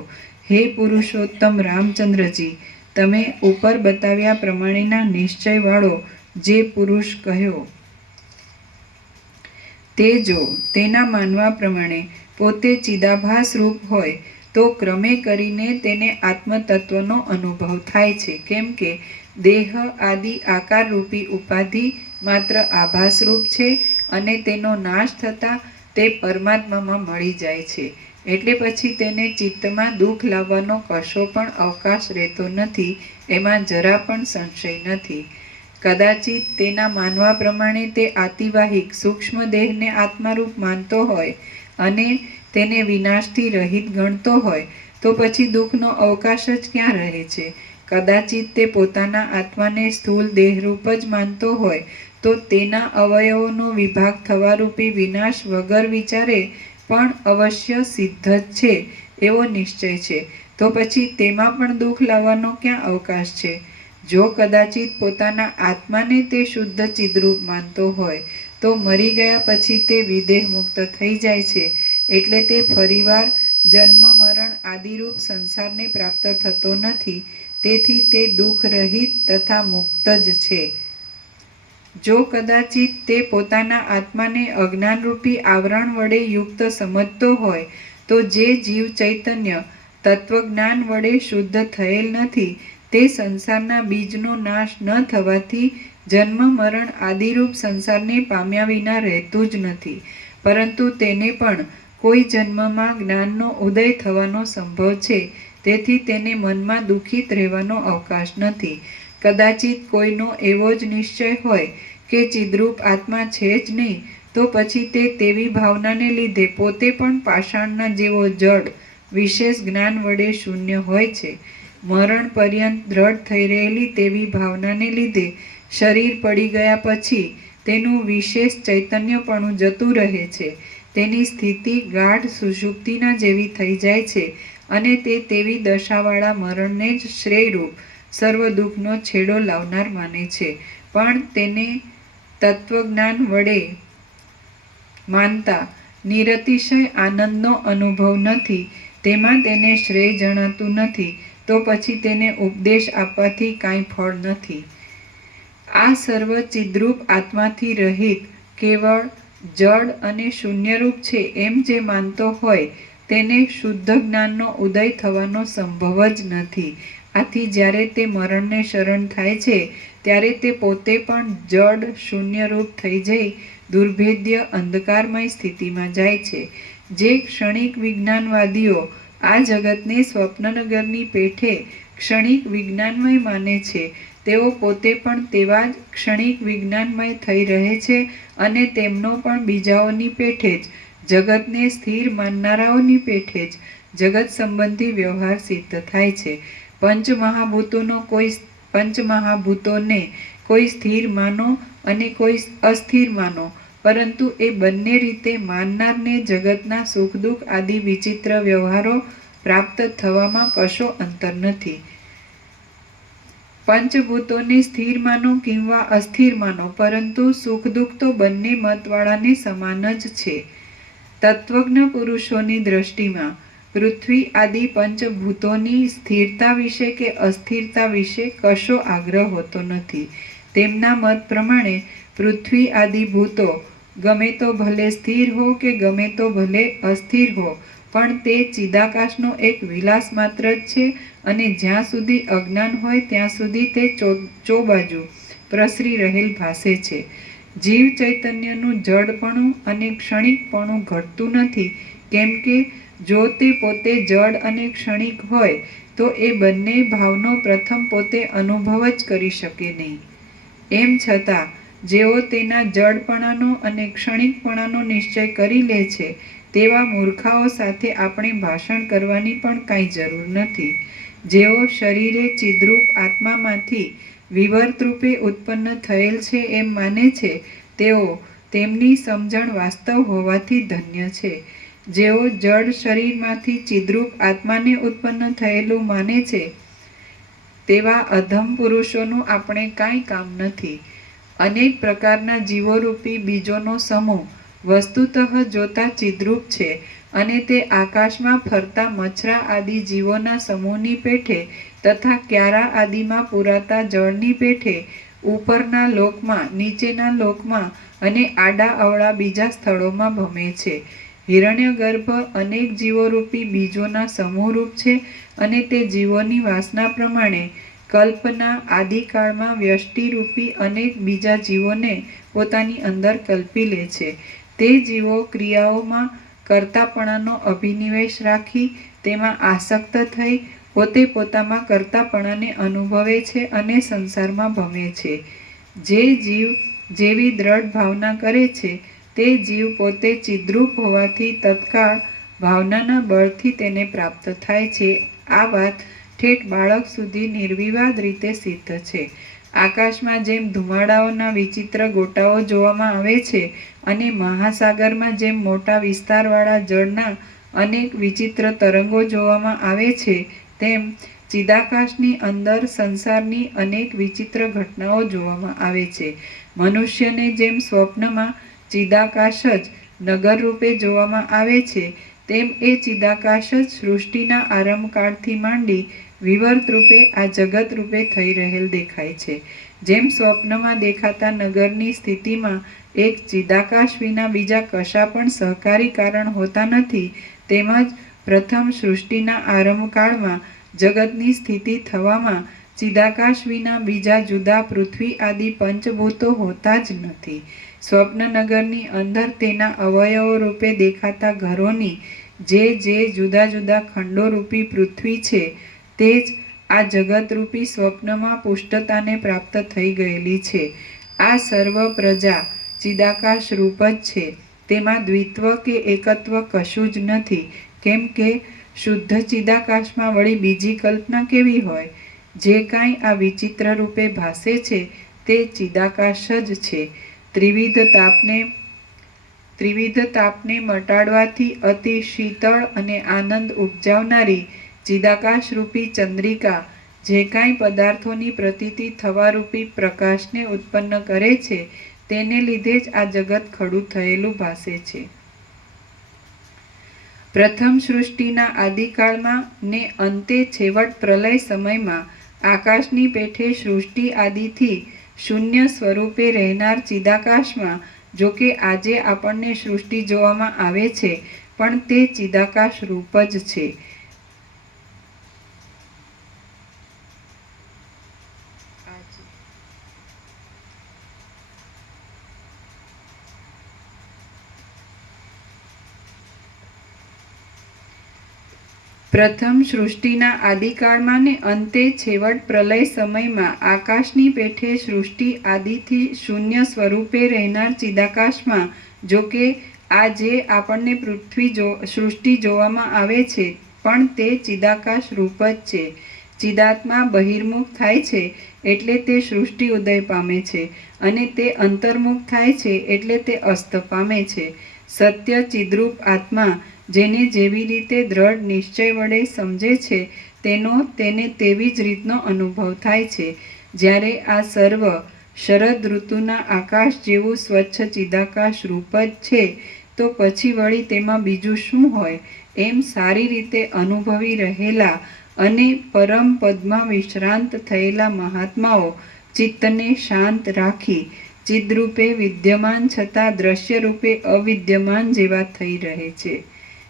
હે પુરુષોત્તમ રામચંદ્રજી, તમે ઉપર બતાવ્યા પ્રમાણેના નિશ્ચયવાળો જે પુરુષ કહ્યો તે જો તેના માનવા પ્રમાણે પોતે ચિદાભાસ રૂપ હોય તો ક્રમે કરીને તેને આત્મતત્વનો અનુભવ થાય છે. કેમ કે દેહ આદિ આકારરૂપી ઉપાધિ માત્ર આભાસરૂપ છે અને તેનો નાશ થતાં તે પરમાત્મામાં મળી જાય છે. એટલે પછી તેને ચિત્તમાં દુઃખ લાવવાનો કશો પણ અવકાશ રહેતો નથી. એમાં જરા પણ સંશય નથી. કદાચિત તેના માનવા પ્રમાણે તે આતિવાહિક સૂક્ષ્મ દેહને આત્મારૂપ માનતો હોય અને તેને વિનાશથી રહિત ગણતો હોય તો પછી દુઃખનો અવકાશ જ ક્યાં રહે છે? કદાચિત તે પોતાના આત્માને સ્થૂળ દેહરૂપ જ માનતો હોય તો તેના અવયવોનો વિભાગ થવારૂપી વિનાશ વગર વિચારે પણ અવશ્ય સિદ્ધ જ છે એવો નિશ્ચય છે. તો પછી તેમાં પણ દુઃખ લાવવાનો ક્યાં અવકાશ છે? જો કદાચિત પોતાના આત્માને તે શુદ્ધ ચિદ્રૂપ માનતો હોય તો મરી ગયા પછી તે વિદેહ મુક્ત થઈ જાય છે. એટલે તે ફરીવાર જન્મ મરણ આદિરૂપ સંસારને પ્રાપ્ત થતો નથી. તેથી તે દુઃખ રહિત તથા મુક્ત જ છે. જો કદાચિત તે પોતાના આત્માને અજ્ઞાનરૂપી આવરણ વડે યુક્ત સમજતો હોય તો જે જીવ ચૈતન્ય તત્વજ્ઞાન વડે શુદ્ધ થયેલ નથી તે સંસારના બીજનો નાશ ન થવાથી જન્મ મરણ આદિરૂપ સંસારને પામ્યા વિના રહેતું જ નથી. પરંતુ તેને પણ કોઈ જન્મમાં જ્ઞાનનો ઉદય થવાનો સંભવ છે. તેથી તેને મનમાં દુઃખિત રહેવાનો અવકાશ નથી. કદાચિત કોઈનો એવો જ નિશ્ચય હોય કે ચિદ્રૂપ આત્મા છે જ નહીં તો પછી તે તેવી ભાવનાને લીધે પોતે પણ પાષાણના જેવો જડ વિશેષ જ્ઞાન વડે શૂન્ય હોય છે. મરણ પર્યંત દ્રઢ થઈ રહેલી તેવી ભાવનાને લીધે શરીર પડી ગયા પછી તેનું વિશેષ ચૈતન્યપણું જતું રહે છે. તેની સ્થિતિ ગાઢ સુષુપ્તિના જેવી થઈ જાય છે અને તે તેવી દશાવાળા મરણને જ શ્રેયરૂપ સર્વ દુઃખનો છેડો લાવનાર માને છે. પણ તેને તત્વજ્ઞાન વડે માનતા નિરતિશય આનંદનો અનુભવ નથી. તેમાં તેને શ્રેય જણાતું નથી. તો પછી તેને ઉપદેશ આપવાથી કાંઈ ફળ નથી. આ સર્વ ચિદ્રૂપ આત્માથી રહિત કેવળ જડ અને શૂન્યરૂપ છે એમ જે માનતો હોય તેને શુદ્ધ જ્ઞાનનો ઉદય થવાનો સંભવ જ નથી. આથી જ્યારે તે મરણને શરણ થાય છે ત્યારે તે પોતે પણ જડ શૂન્યરૂપ થઈ જઈ દુર્ભેદ્ય અંધકારમય સ્થિતિમાં જાય છે. જે ક્ષણિક વિજ્ઞાનવાદીઓ આ જગતને સ્વપ્નનગરની પેઠે ક્ષણિક વિજ્ઞાનમય માને છે તેઓ પોતે પણ તેવા જ ક્ષણિક વિજ્ઞાનમય થઈ રહે છે અને તેમનો પણ બીજાઓની પેઠે જ જગતને સ્થિર માનનારાઓની પેઠે જ જગત સંબંધી વ્યવહાર સિદ્ધ થાય છે. પંચમહાભૂતોને કોઈ સ્થિર માનો અને કોઈ અસ્થિર માનો પરંતુ એ બંને રીતે માનનારને જગતના સુખ દુઃખ આદિ વિચિત્ર વ્યવહારો પ્રાપ્ત થવામાં કશો અંતર નથી. પંચભૂતોને સ્થિર માનો કિંવા અસ્થિર માનો પરંતુ સુખ દુઃખ તો બંને મતવાળાને સમાન જ છે. તત્વજ્ઞ પુરુષોની દ્રષ્ટિમાં પૃથ્વી આદિ પંચભૂતોની સ્થિરતા વિશે કે અસ્થિરતા વિશે કશો આગ્રહ હોતો નથી. તેમના મત પ્રમાણે પૃથ્વી આદિ ભૂતો ગમે તો ભલે સ્થિર હો કે ગમે તો ભલે અસ્થિર હો પણ તે ચિદાકાશનો એક વિલાસ માત્ર જ છે અને જ્યાં સુધી અજ્ઞાન હોય ત્યાં સુધી તે ચોબાજુ પ્રસરી રહેલ ભાસે છે. જીવ ચૈતન્યનું જડપણું અને ક્ષણિકપણું ઘટતું નથી કેમ કે જો તે પોતે જડ અને ક્ષણિક હોય તો એ બંને ભાવનો પ્રથમ પોતે અનુભવ જ કરી શકે નહીં. એમ છતાં જેઓ તેના જડપણાનો અને ક્ષણિકપણાનો નિશ્ચય કરી લે છે તેવા મૂર્ખાઓ સાથે આપણે ભાષણ કરવાની પણ કાંઈ જરૂર નથી. જેઓ શરીરે ચિદ્રૂપ આત્મામાંથી વિવર્ત રૂપે ઉત્પન્ન થયેલ છે એમ માને છે તેઓ તેમની સમજણ વાસ્તવ હોવાથી ધન્ય છે. જેઓ જડ શરીરમાંથી ચિદ્રૂપ આત્માને ઉત્પન્ન થયેલું માને છે તેવા અધમ પુરુષોનું આપણે કાંઈ કામ નથી. અનેક પ્રકારના જીવોરૂપી બીજોનો સમૂહ વસ્તુતઃ જોતા ચિદ્રૂપ છે અને તે આકાશમાં ફરતા મચ્છરા આદિ જીવોના સમૂહની પેઠે તથા ક્યારા આદિમાં પૂરાતા જળની પેઠે ઉપરના લોકમાં નીચેના લોકમાં અને આડા અવળા બીજા સ્થળોમાં ભમે છે. હિરણ્યગર્ભ અનેક જીવોરૂપી બીજોના સમૂહરૂપ છે અને તે જીવોની વાસના પ્રમાણે કલ્પના આદિકાળમાં વ્યષ્ટિરૂપી અનેક બીજા જીવોને પોતાની અંદર કલ્પી લે છે. તે જીવો ક્રિયાઓમાં કર્તાપણાનો અભિનિવેશ રાખી તેમાં આસક્ત થઈ પોતે પોતામાં કર્તાપણાને અનુભવે છે અને સંસારમાં ભમે છે. જે જીવ જેવી દ્રઢ ભાવના કરે છે તે જીવ પોતે ચિદ્રૂપ હોવાથી તત્કાળ ભાવનાના બળથી તેને પ્રાપ્ત થાય છે. આ વાત ઠેઠ બાળક સુધી નિર્વિવાદ રીતે સિદ્ધ છે. આકાશમાં જેમ ધુમાડાઓના વિચિત્ર ગોટાઓ જોવામાં આવે છે અને મહાસાગરમાં જેમ મોટા વિસ્તારવાળા જળના અનેક વિચિત્ર તરંગો જોવામાં આવે છે તેમ ચિદાકાશની અંદર સંસારની અનેક વિચિત્ર ઘટનાઓ જોવામાં આવે છે. મનુષ્યને જેમ સ્વપ્નમાં ચિદાકાશ જ નગર રૂપે જોવામાં આવે છે તેમ એ ચિદાકાશ જ સૃષ્ટિના આરંભકાળથી માંડી વિવર્ત રૂપે આ જગત રૂપે થઈ રહેલ દેખાય છે. જેમ સ્વપ્નમાં દેખાતા નગરની સ્થિતિમાં એક ચિદાકાશ વિના બીજા કશા પણ સહકારી કારણ હોતા નથી તેમજ પ્રથમ સૃષ્ટિના આરંભકાળમાં જગતની સ્થિતિ થવામાં ચિદાકાશ વિના બીજા જુદા પૃથ્વી આદિ પંચભૂતો હોતા જ નથી. સ્વપ્નનગરની અંદર તેના અવયવો રૂપે દેખાતા ઘરોની જે જુદા જુદા ખંડોરૂપી પૃથ્વી છે તે જ આ જગતરૂપી સ્વપ્નમાં પુષ્ટતાને પ્રાપ્ત થઈ ગયેલી છે. આ સર્વ પ્રજા ચિદાકાશ રૂપ જ છે. તેમાં દ્વિત્વ કે એકત્વ કશું જ નથી. કેમ કે શુદ્ધ ચિદાકાશમાં વળી બીજી કલ્પના કેવી હોય? જે કાંઈ આ વિચિત્ર રૂપે ભાસે છે તે ચિદાકાશ જ છે. ત્રિવિધ તાપને મટાડવાથી અતિ શીતળ અને આનંદ ઉપજાવનારી ચિદાકાશરૂપી ચંદ્રિકા જે કાંઈ પદાર્થોની પ્રતીતિ થવારૂપી પ્રકાશને ઉત્પન્ન કરે છે તેને લીધે જ આ જગત ખડું થયેલું ભાસે છે. પ્રથમ સૃષ્ટિના આદિકાળમાં ને અંતે છેવટ પ્રલય સમયમાં આકાશની પેઠે સૃષ્ટિ આદિથી શૂન્ય સ્વરૂપે રહેનાર ચિદાકાશમાં જોકે આજે આપણને સૃષ્ટિ જોવામાં આવે છે પણ તે ચિદાકાશ રૂપ જ છે. પ્રથમ સૃષ્ટિના આદિકાળમાં ને અંતે છેવટ પ્રલય સમયમાં આકાશની પેઠે સૃષ્ટિ આદિથી શૂન્ય સ્વરૂપે રહેનાર ચિદાકાશમાં જોકે આ જે આપણને સૃષ્ટિ જોવામાં આવે છે પણ તે ચિદાકાશ રૂપ જ છે. ચિદાત્મા બહિર્મુખ થાય છે એટલે તે સૃષ્ટિ ઉદય પામે છે અને તે અંતર્મુખ થાય છે એટલે તે અસ્ત પામે છે. સત્ય ચિદ્રૂપ આત્મા જેને જેવી રીતે દ્રઢ નિશ્ચય વડે સમજે છે તેને તેવી જ રીતનો અનુભવ થાય છે. જ્યારે આ સર્વ શરદ ઋતુના આકાશ જેવું સ્વચ્છ ચિદાકાશ રૂપ જ છે તો પછી વળી તેમાં બીજું શું હોય? એમ સારી રીતે અનુભવી રહેલા અને પરમ પદમાં વિશ્રાંત થયેલા મહાત્માઓ ચિત્તને શાંત રાખી ચિદ્રૂપે વિદ્યમાન છતાં દ્રશ્યરૂપે અવિદ્યમાન જેવા થઈ રહે છે.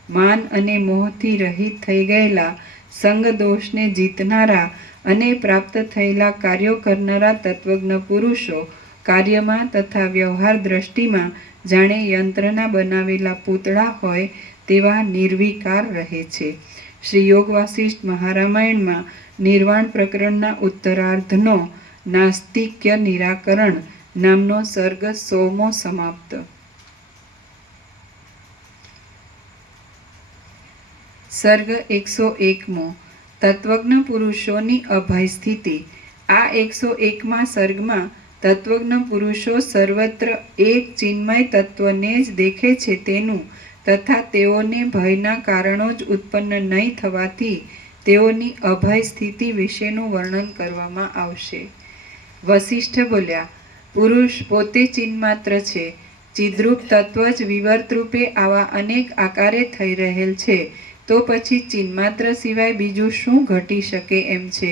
માન અને મોહથી રહિત થઈ ગયેલા સંગદોષને જીતનારા અને પ્રાપ્ત થયેલા કાર્યો કરનારા તત્વજ્ઞ પુરુષો કાર્યમાં તથા વ્યવહાર દ્રષ્ટિમાં જાણે યંત્રના બનાવેલા પૂતળા હોય તેવા નિર્વિકાર રહે છે. શ્રી યોગ વાસિષ્ઠ મહારામાયણમાં નિર્વાણ પ્રકરણના ઉત્તરાર્ધનો નાસ્તિક્ય નિરાકરણ નામનો સર્ગ 100મો સમાપ્ત. સર્ગ 101મો તત્વજ્ઞ પુરુષોની અભય સ્થિતિ. આ 101મા સર્ગમાં તત્વજ્ઞ પુરુષો સર્વત્ર એક ચિન્મય તત્વને જ દેખે છે તેનું તથા તેઓને ભયના કારણો જ ઉત્પન્ન નહીં થવાથી તેઓની અભય સ્થિતિ વિશેનું વર્ણન કરવામાં આવશે. વસિષ્ઠ બોલ્યા, પુરુષ પોતે ચિન્માત્ર છે. ચિદ્રૂપ તત્વ જ વિવર્ત રૂપે આવા અનેક આકારે થઈ રહેલ છે તો પછી ચિન્માત્ર સિવાય બીજું શું ઘટી શકે એમ છે?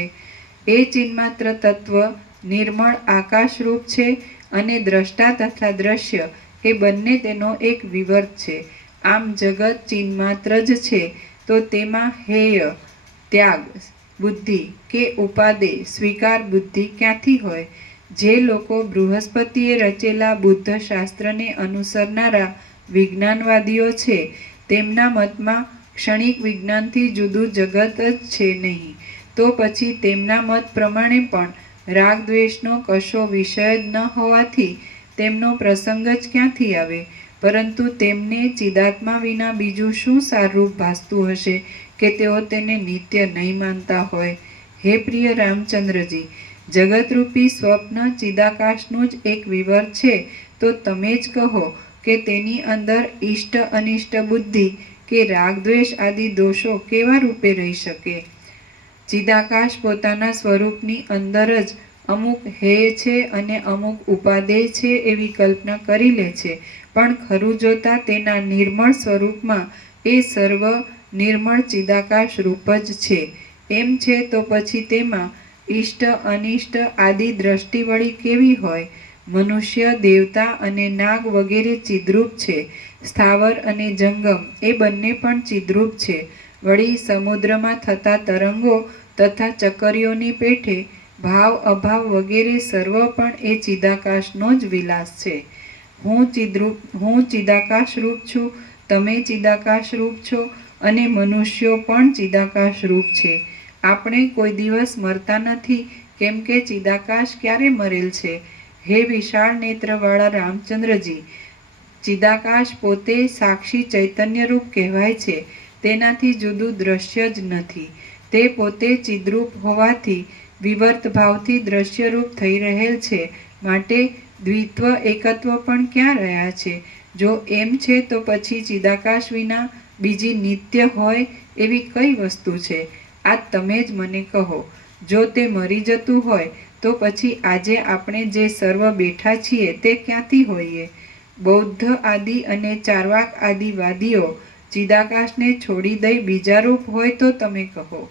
એ ચિન્માત્ર તત્વ નિર્મળ આકાશરૂપ છે અને દ્રષ્ટા તથા દ્રશ્ય એ બંને તેનો એક વિવર્ત છે. આમ જગત ચિન્માત્ર જ છે તો તેમાં હેય, ત્યાગ, બુદ્ધિ કે ઉપાદે સ્વીકાર બુદ્ધિ ક્યાંથી હોય? જે લોકો બૃહસ્પતિએ રચેલા બુદ્ધ શાસ્ત્રને અનુસરનારા વિજ્ઞાનવાદીઓ છે, તેમના મતમાં ક્ષણિક વિજ્ઞાનથી જુદું જગત જ છે નહીં, તો પછી તેમના મત પ્રમાણે પણ રાગ દ્વેષનો કશો વિષય જ ન હોવાથી તેમનો પ્રસંગ જ ક્યાંથી આવે? પરંતુ તેમને ચિદાત્મા વિના બીજું શું સારરૂપ ભાસતું હશે કે તેઓ તેને નિત્ય નહીં માનતા હોય? હે પ્રિય રામચંદ્રજી, જગતરૂપી સ્વપ્ન ચિદાકાશનું જ એક વિવર છે, તો તમે જ કહો કે તેની અંદર ઇષ્ટ અનિષ્ટ બુદ્ધિ કે રાગ દ્વેષ આદિ દોષો કેવા રૂપે રહી શકે? ચિદાકાશ પોતાના સ્વરૂપની અંદર જ અમુક હેય છે અને અમુક ઉપાદેય છે એવી કલ્પના કરી લે છે, પણ ખરું જોતા તેના નિર્મળ સ્વરૂપમાં એ સર્વ નિર્મળ ચિદાકાશ રૂપ જ છે. એમ છે તો પછી તેમાં ઇષ્ટ અનિષ્ટ આદિ દ્રષ્ટિ વળી કેવી હોય? મનુષ્ય, દેવતા અને નાગ વગેરે ચિદ્રૂપ છે. સ્થાવર અને જંગમ એ બંને પણ ચિદ્રૂપ છે. વળી સમુદ્રમાં થતા તરંગો તથા ચકરીઓની પેઠે ભાવ અભાવ વગેરે સર્વ પણ એ ચિદાકાશનો જ વિલાસ છે. હું ચિદાકાશ રૂપ છું, તમે ચિદાકાશ રૂપ છો અને મનુષ્યો પણ ચિદાકાશ રૂપ છે. આપણે કોઈ દિવસ મરતા નથી, કેમ કે ચિદાકાશ ક્યારે મરેલ છે? હે વિશાળ નેત્રવાળા રામચંદ્રજી, ચિદાકાશ પોતે સાક્ષી ચૈતન્યરૂપ કહેવાય છે, તેનાથી જુદું દ્રશ્ય જ નથી. તે પોતે ચિદ્રૂપ હોવાથી વિવર્ત ભાવથી દ્રશ્યરૂપ થઈ રહેલ છે, માટે દ્વિત્વ એકત્વ પણ ક્યાં રહ્યા છે? જો એમ છે તો પછી ચિદાકાશ વિના બીજી નિત્ય હોય એવી કઈ વસ્તુ છે? આ તમે જ મને કહો. જો તે મરી જતું હોય તો પછી આજે આપણે જે સર્વ બેઠા છીએ તે ક્યાંથી હોઈએ? બૌદ્ધ આદિ અને ચાર્વાક આદિ વાદીઓ ચિદાકાશને છોડી દઈ બીજા રૂપ હોય તો તમે કહો.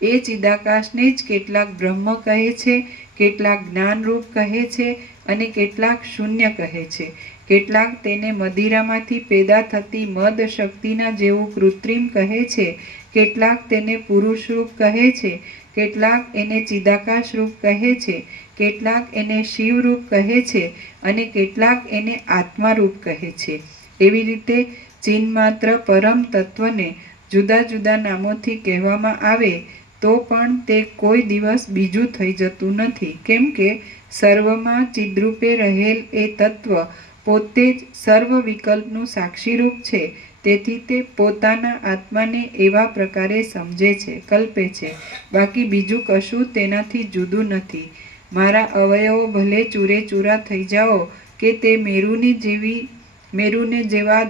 એ ચિદાકાશને જ કેટલાક બ્રહ્મ કહે છે, કેટલાક જ્ઞાનરૂપ કહે છે અને કેટલાક શૂન્ય કહે છે. કેટલાક તેને મદિરામાંથી પેદા થતી મદ શક્તિના જેવું કૃત્રિમ કહે છે, કેટલાક તેને પુરુષરૂપ કહે છે, કેટલાક એને ચિદાકાશ રૂપ કહે છે, કેટલાક એને શિવરૂપ કહે છે અને કેટલાક એને આત્મારૂપ કહે છે. એવી રીતે ચિન્માત્ર પરમ તત્વને જુદા જુદા નામોથી કહેવામાં આવે તો પણ તે કોઈ દિવસ બીજું થઈ જતું નથી, કેમ કે સર્વમાં ચિદ્રૂપે રહેલ એ તત્વ પોતે જ સર્વ વિકલ્પનું સાક્ષીરૂપ છે. તેથી તે પોતાના આત્માને એવા પ્રકારે સમજે છે, કલ્પે છે, બાકી બીજું કશું તેનાથી જુદું નથી. મારા અવયવો ભલે ચૂરે ચૂરા થઈ જાઓ કે તે મેરુને જેવા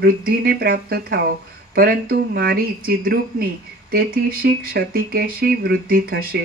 વૃદ્ધિને પ્રાપ્ત થાઓ, પરંતુ મારી ચિદ્રૂપની તેથી શી ક્ષતિ કે શી વૃદ્ધિ થશે?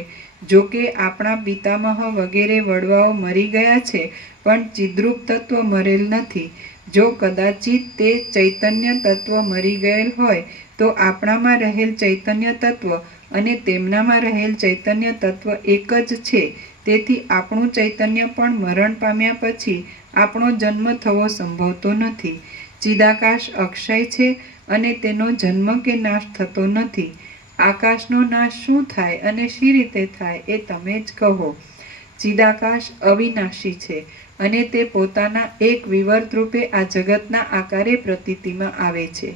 જો કે આપણા પિતામહ વગેરે વડવાઓ મરી ગયા છે, પણ ચિદ્રૂપ તત્વ મરેલ નથી. જો કદાચિત તે ચૈતન્ય તત્વ મરી ગયેલ હોય તો આપણામાં રહેલ ચૈતન્ય તત્વ અને તેમનામાં રહેલ ચૈતન્ય તત્વ એક જ છે. તેથી આપણું ચૈતન્ય પણ મરણ પામ્યા પછી આપણો જન્મ થવો સંભવતો નથી. ચિદાકાશ અક્ષય છે અને તેનો જન્મ કે નાશ થતો નથી. આકાશનો નાશ શું થાય અને શી રીતે થાય એ તમે જ કહો. ચિદાકાશ અવિનાશી છે અને તે પોતાના એક વિવર્ત રૂપે આ જગતના આકારે પ્રતીતિમાં આવે છે.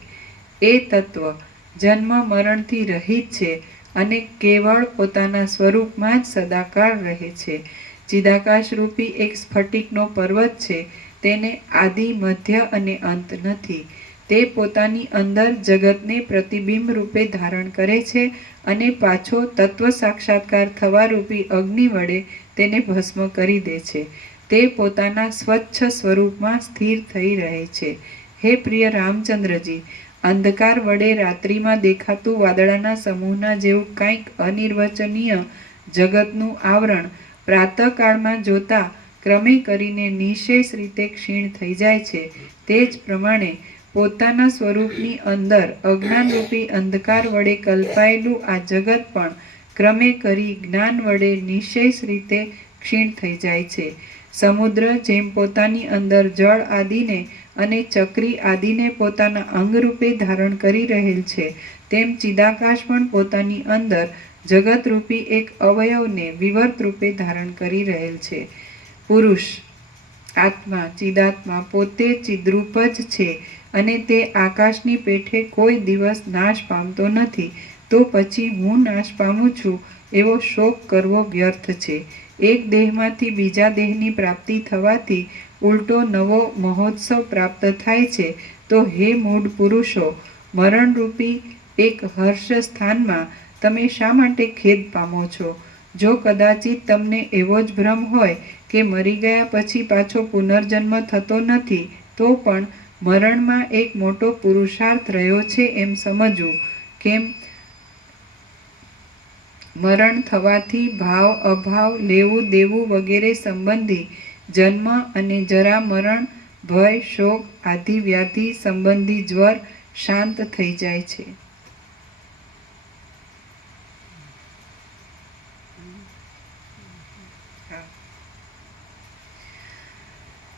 એ તત્વ જન્મ મરણથી રહિત છે અને કેવળ પોતાના સ્વરૂપમાં જ સદાકાળ રહે છે. ચિદાકાશ રૂપી એક સ્ફટિકનો પર્વત છે, તેને આદિ મધ્ય અને અંત નથી. તે પોતાની અંદર જગતને પ્રતિબિંબ રૂપે ધારણ કરે છે અને પાછો તત્વ સાક્ષાત્કાર થવા રૂપી અગ્નિ વડે તેને ભસ્મ કરી દે છે. તે પોતાના સ્વચ્છ સ્વરૂપમાં સ્થિર થઈ રહે છે. હે પ્રિય રામચંદ્રજી, અંધકાર વડે રાત્રિમાં દેખાતું વાદળાના સમૂહના જેવું કંઈક અનિર્વચનીય જગતનું આવરણ પ્રાતઃકાળમાં જોતા ક્રમે કરીને નિઃશેષ રીતે ક્ષીણ થઈ જાય છે, તે જ પ્રમાણે પોતાના સ્વરૂપની અંદર અજ્ઞાનરૂપી અંધકાર વડે કલ્પાયેલું આ જગત પણ ક્રમે કરી જ્ઞાન વડે નિઃશેષ રીતે ક્ષીણ થઈ જાય છે. સમુદ્ર જેમ પોતાની અંદર જળ આદિને અને ચક્રી આદિને પોતાના અંગરૂપે ધારણ કરી રહેલ છે, તેમ ચિદાકાશ પણ પોતાની અંદર જગતરૂપી એક અવયવને વિવર્ત રૂપે ધારણ કરી રહેલ છે. પુરુષ આત્મા ચિદાત્મા પોતે ચિદ્રૂપ જ છે અને તે આકાશની પેઠે કોઈ દિવસ નાશ પામતો નથી. તો પછી હું નાશ પામું છું એવો શોક કરવો વ્યર્થ છે. એક દેહમાંથી બીજા દેહની પ્રાપ્તિ થવાથી ઉલટો નવો મહોત્સવ પ્રાપ્ત થાય છે. તો હે મૂઢ પુરુષો, મરણરૂપી એક હર્ષ સ્થાનમાં તમે શા માટે ખેદ પામો છો? જો કદાચિત તમને એવો જ ભ્રમ હોય કે મરી ગયા પછી પાછો પુનર્જન્મ થતો નથી, તો પણ મરણમાં એક મોટો પુરુષાર્થ રહ્યો છે એમ સમજવું. કેમ? મરણ થવાથી ભાવ અભાવ લેવું દેવું વગેરે સંબંધી જન્મ અને જરા મરણ ભય શોક આદિ વ્યાધિ સંબંધી જ્વર શાંત થઈ જાય છે.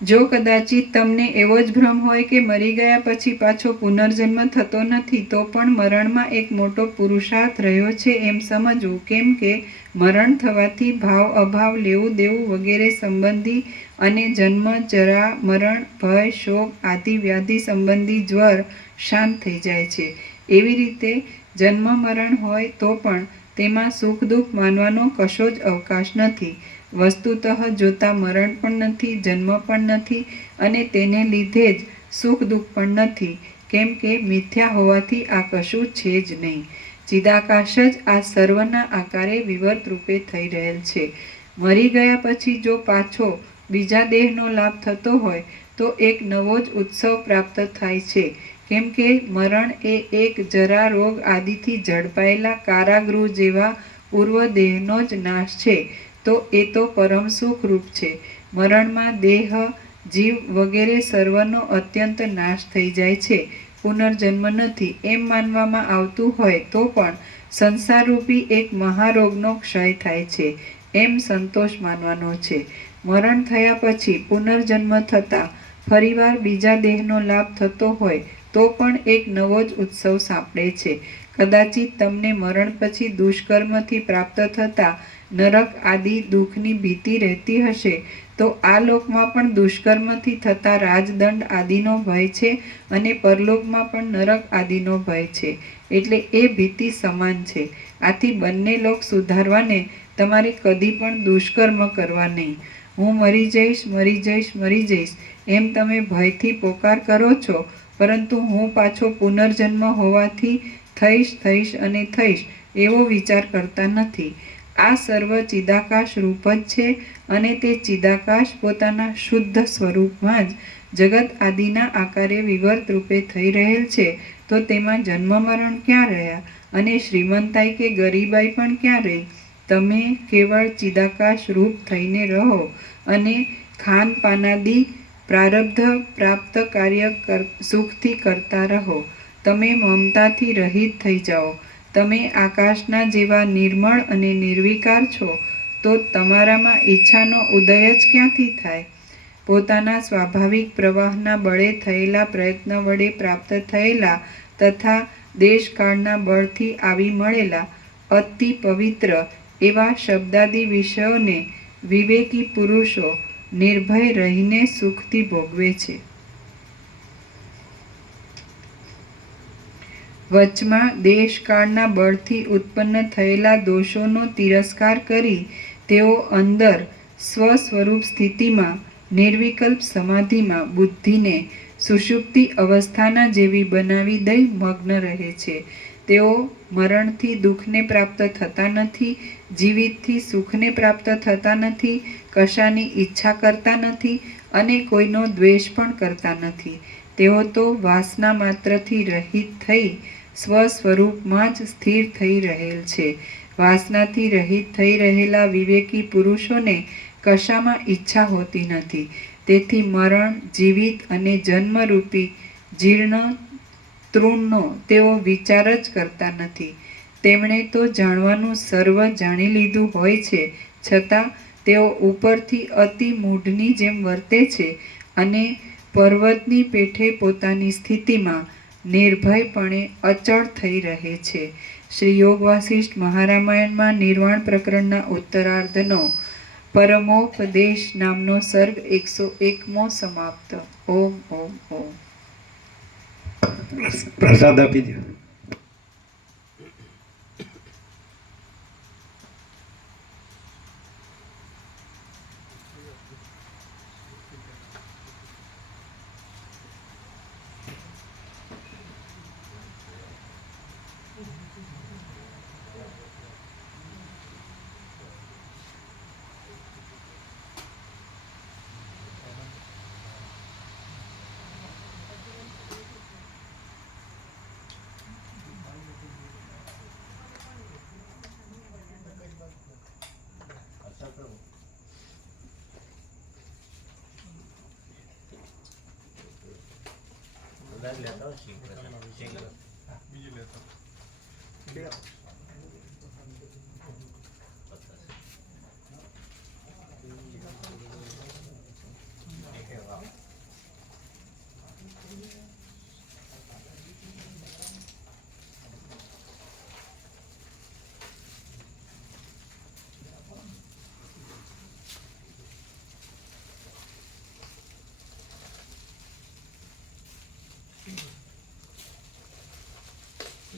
જો કદાચિત તમને એવો જ ભ્રમ હોય કે મરી ગયા પછી પાછો પુનર્જન્મ થતો નથી, તો પણ મરણમાં એક મોટો પુરુષાર્થ રહ્યો છે એમ સમજવું. કેમ કે મરણ થવાથી ભાવ અભાવ લેવું દેવું વગેરે સંબંધી અને જન્મ જરા મરણ ભય શોક આદિ વ્યાધિ સંબંધી જ્વર શાંત થઈ જાય છે. એવી રીતે જન્મ મરણ હોય તો પણ તેમાં સુખ દુઃખ માનવાનો કશો જ અવકાશ નથી. વસ્તુતઃ જોતા મરણ પણ નથી, જન્મ પણ નથી અને તેને લીધે જ સુખ દુઃખ પણ નથી. કેમ કે મિથ્યા હોવાથી આ કશું છે જ નહીં. ચિદાકાશ જ આ સર્વના આકારે વિવર્ત રૂપે થઈ રહેલ છે. મરી ગયા પછી જો પાછો બીજા દેહનો લાભ થતો હોય તો એક નવો જ ઉત્સવ પ્રાપ્ત થાય છે. કેમ કે મરણ એ એક જરા રોગ આદિથી ઝડપાયેલા કારાગૃહ જેવા પૂર્વ દેહનો જ નાશ છે. તો એ તો પરમ સુખ રૂપ છે. મરણમાં દેહ જીવ વગેરે સર્વનો અત્યંત નાશ થઈ જાય છે. પુનર્જન્મ નથી એમ માનવામાં આવતું હોય તો પણ સંસારરૂપી એક મહારોગનો ક્ષય થાય છે એમ સંતોષ માનવાનો છે. મરણ થયા પછી પુનર્જન્મ થતાં ફરીવાર બીજા દેહનો લાભ થતો હોય તો પણ એક નવો જ ઉત્સવ સાંપડે છે. કદાચિત તમને મરણ પછી દુષ્કર્મથી પ્રાપ્ત થતા નરક આદિ દુઃખની ભીતિ રહેતી હશે, તો આ લોકમાં પણ દુષ્કર્મથી થતા રાજદંડ આદિનો ભય છે અને પરલોકમાં પણ નરક આદિનો ભય છે. એટલે એ ભીતિ સમાન છે. આથી બંને લોક સુધારવાને તમારે કદી પણ દુષ્કર્મ કરવા નહીં. હું મરી જઈશ મરી જઈશ મરી જઈશ એમ તમે ભયથી પોકાર કરો છો, પરંતુ હું પાછો પુનર્જન્મ હોવાથી થઈશ થઈશ અને થઈશ એવો વિચાર કરતા નથી. આ સર્વ ચિદાકાશ રૂપ જ છે અને તે ચિદાકાશ પોતાના શુદ્ધ સ્વરૂપમાં જ જગત આદિના આકારે વિવર્ત રૂપે થઈ રહેલ છે. તો તેમાં જન્મ મરણ ક્યાં રહ્યા અને શ્રીમંતાઈ કે ગરીબાઈ પણ ક્યાં રહી? તમે કેવળ ચિદાકાશ રૂપ થઈને રહો અને ખાનપાનાદિ પ્રારબ્ધ પ્રાપ્ત કાર્ય સુખથી કરતા રહો. તમે મમતાથી રહિત થઈ જાઓ. તમે આકાશના જેવા નિર્મળ અને નિર્વિકાર છો, તો તમારામાં ઈચ્છાનો ઉદય જ ક્યાંથી થાય? પોતાના સ્વાભાવિક પ્રવાહના બળે થયેલા પ્રયત્ન વડે પ્રાપ્ત થયેલા તથા દેશકાળના બળથી આવી મળેલા અતિ પવિત્ર એવા શબ્દાદિ વિષયોને વિવેકી પુરુષો નિર્ભય રહીને સુખથી ભોગવે છે. વચમાં દેશકાળના બળથી ઉત્પન્ન થયેલા દોષોનો તિરસ્કાર કરી તેઓ અંદર સ્વસ્વરૂપ સ્થિતિમાં નિર્વિકલ્પ સમાધિમાં બુદ્ધિને સુષુપ્તિ અવસ્થાના જેવી બનાવી દઈ મગ્ન રહે છે. તેઓ મરણથી દુઃખને પ્રાપ્ત થતા નથી, જીવિતથી સુખને પ્રાપ્ત થતા નથી, કશાની ઈચ્છા કરતા નથી અને કોઈનો દ્વેષ પણ કરતા નથી. તેઓ તો વાસના માત્રથી રહિત થઈ સ્વસ્વરૂપમાં જ સ્થિર થઈ રહેલ છે. વાસનાથી રહિત થઈ રહેલા વિવેકી પુરુષોને કશામાં ઈચ્છા હોતી નથી. તેથી મરણ જીવિત અને જન્મરૂપી જીર્ણ તૃણનો તેઓ વિચાર જ કરતા નથી. તેમણે તો જાણવાનું સર્વ જાણી લીધું હોય છે, છતાં તેઓ ઉપરથી અતિ મૂઢની જેમ વર્તે છે અને પર્વતની પેઠે પોતાની સ્થિતિમાં નિર્ભયપણે અચળ થઈ રહે છે. શ્રી યોગ વાસિષ્ઠ મહારામાયણમાં નિર્વાણ પ્રકરણના ઉત્તરાર્ધનો પરમોપદેશ નામનો સર્ગ 101મો સમાપ્ત. ઓમ ઓમ ઓમ. પ્રસાદ આપી દો.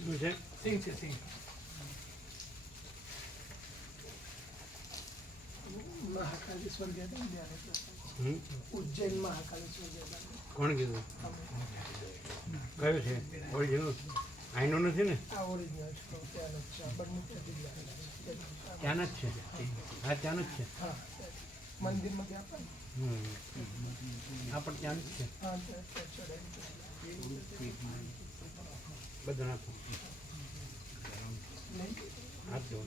શું છે? સિંહ છે સિંહ. મહાકાલેશ્વર ગયા હતા ને ત્યારે હમ? ઉજ્જૈન મહાકાલેશ્વર ગયા હતા. કોણ કીધું? કયો છે? ઓરિજિનલ આઈનો નથી ને? આ ઓરિજિનલ છે ત્યાંનો જ છે. આ બંને ત્યાંથી જ લાવેલા છે. ત્યાં જ છે. હા ત્યાં જ છે. હા મંદિરમાં ગયા હતા ને. હા પણ ત્યાં જ છે. હા ત્યાં ચડાવી બધું નાખો. હાથ ધો.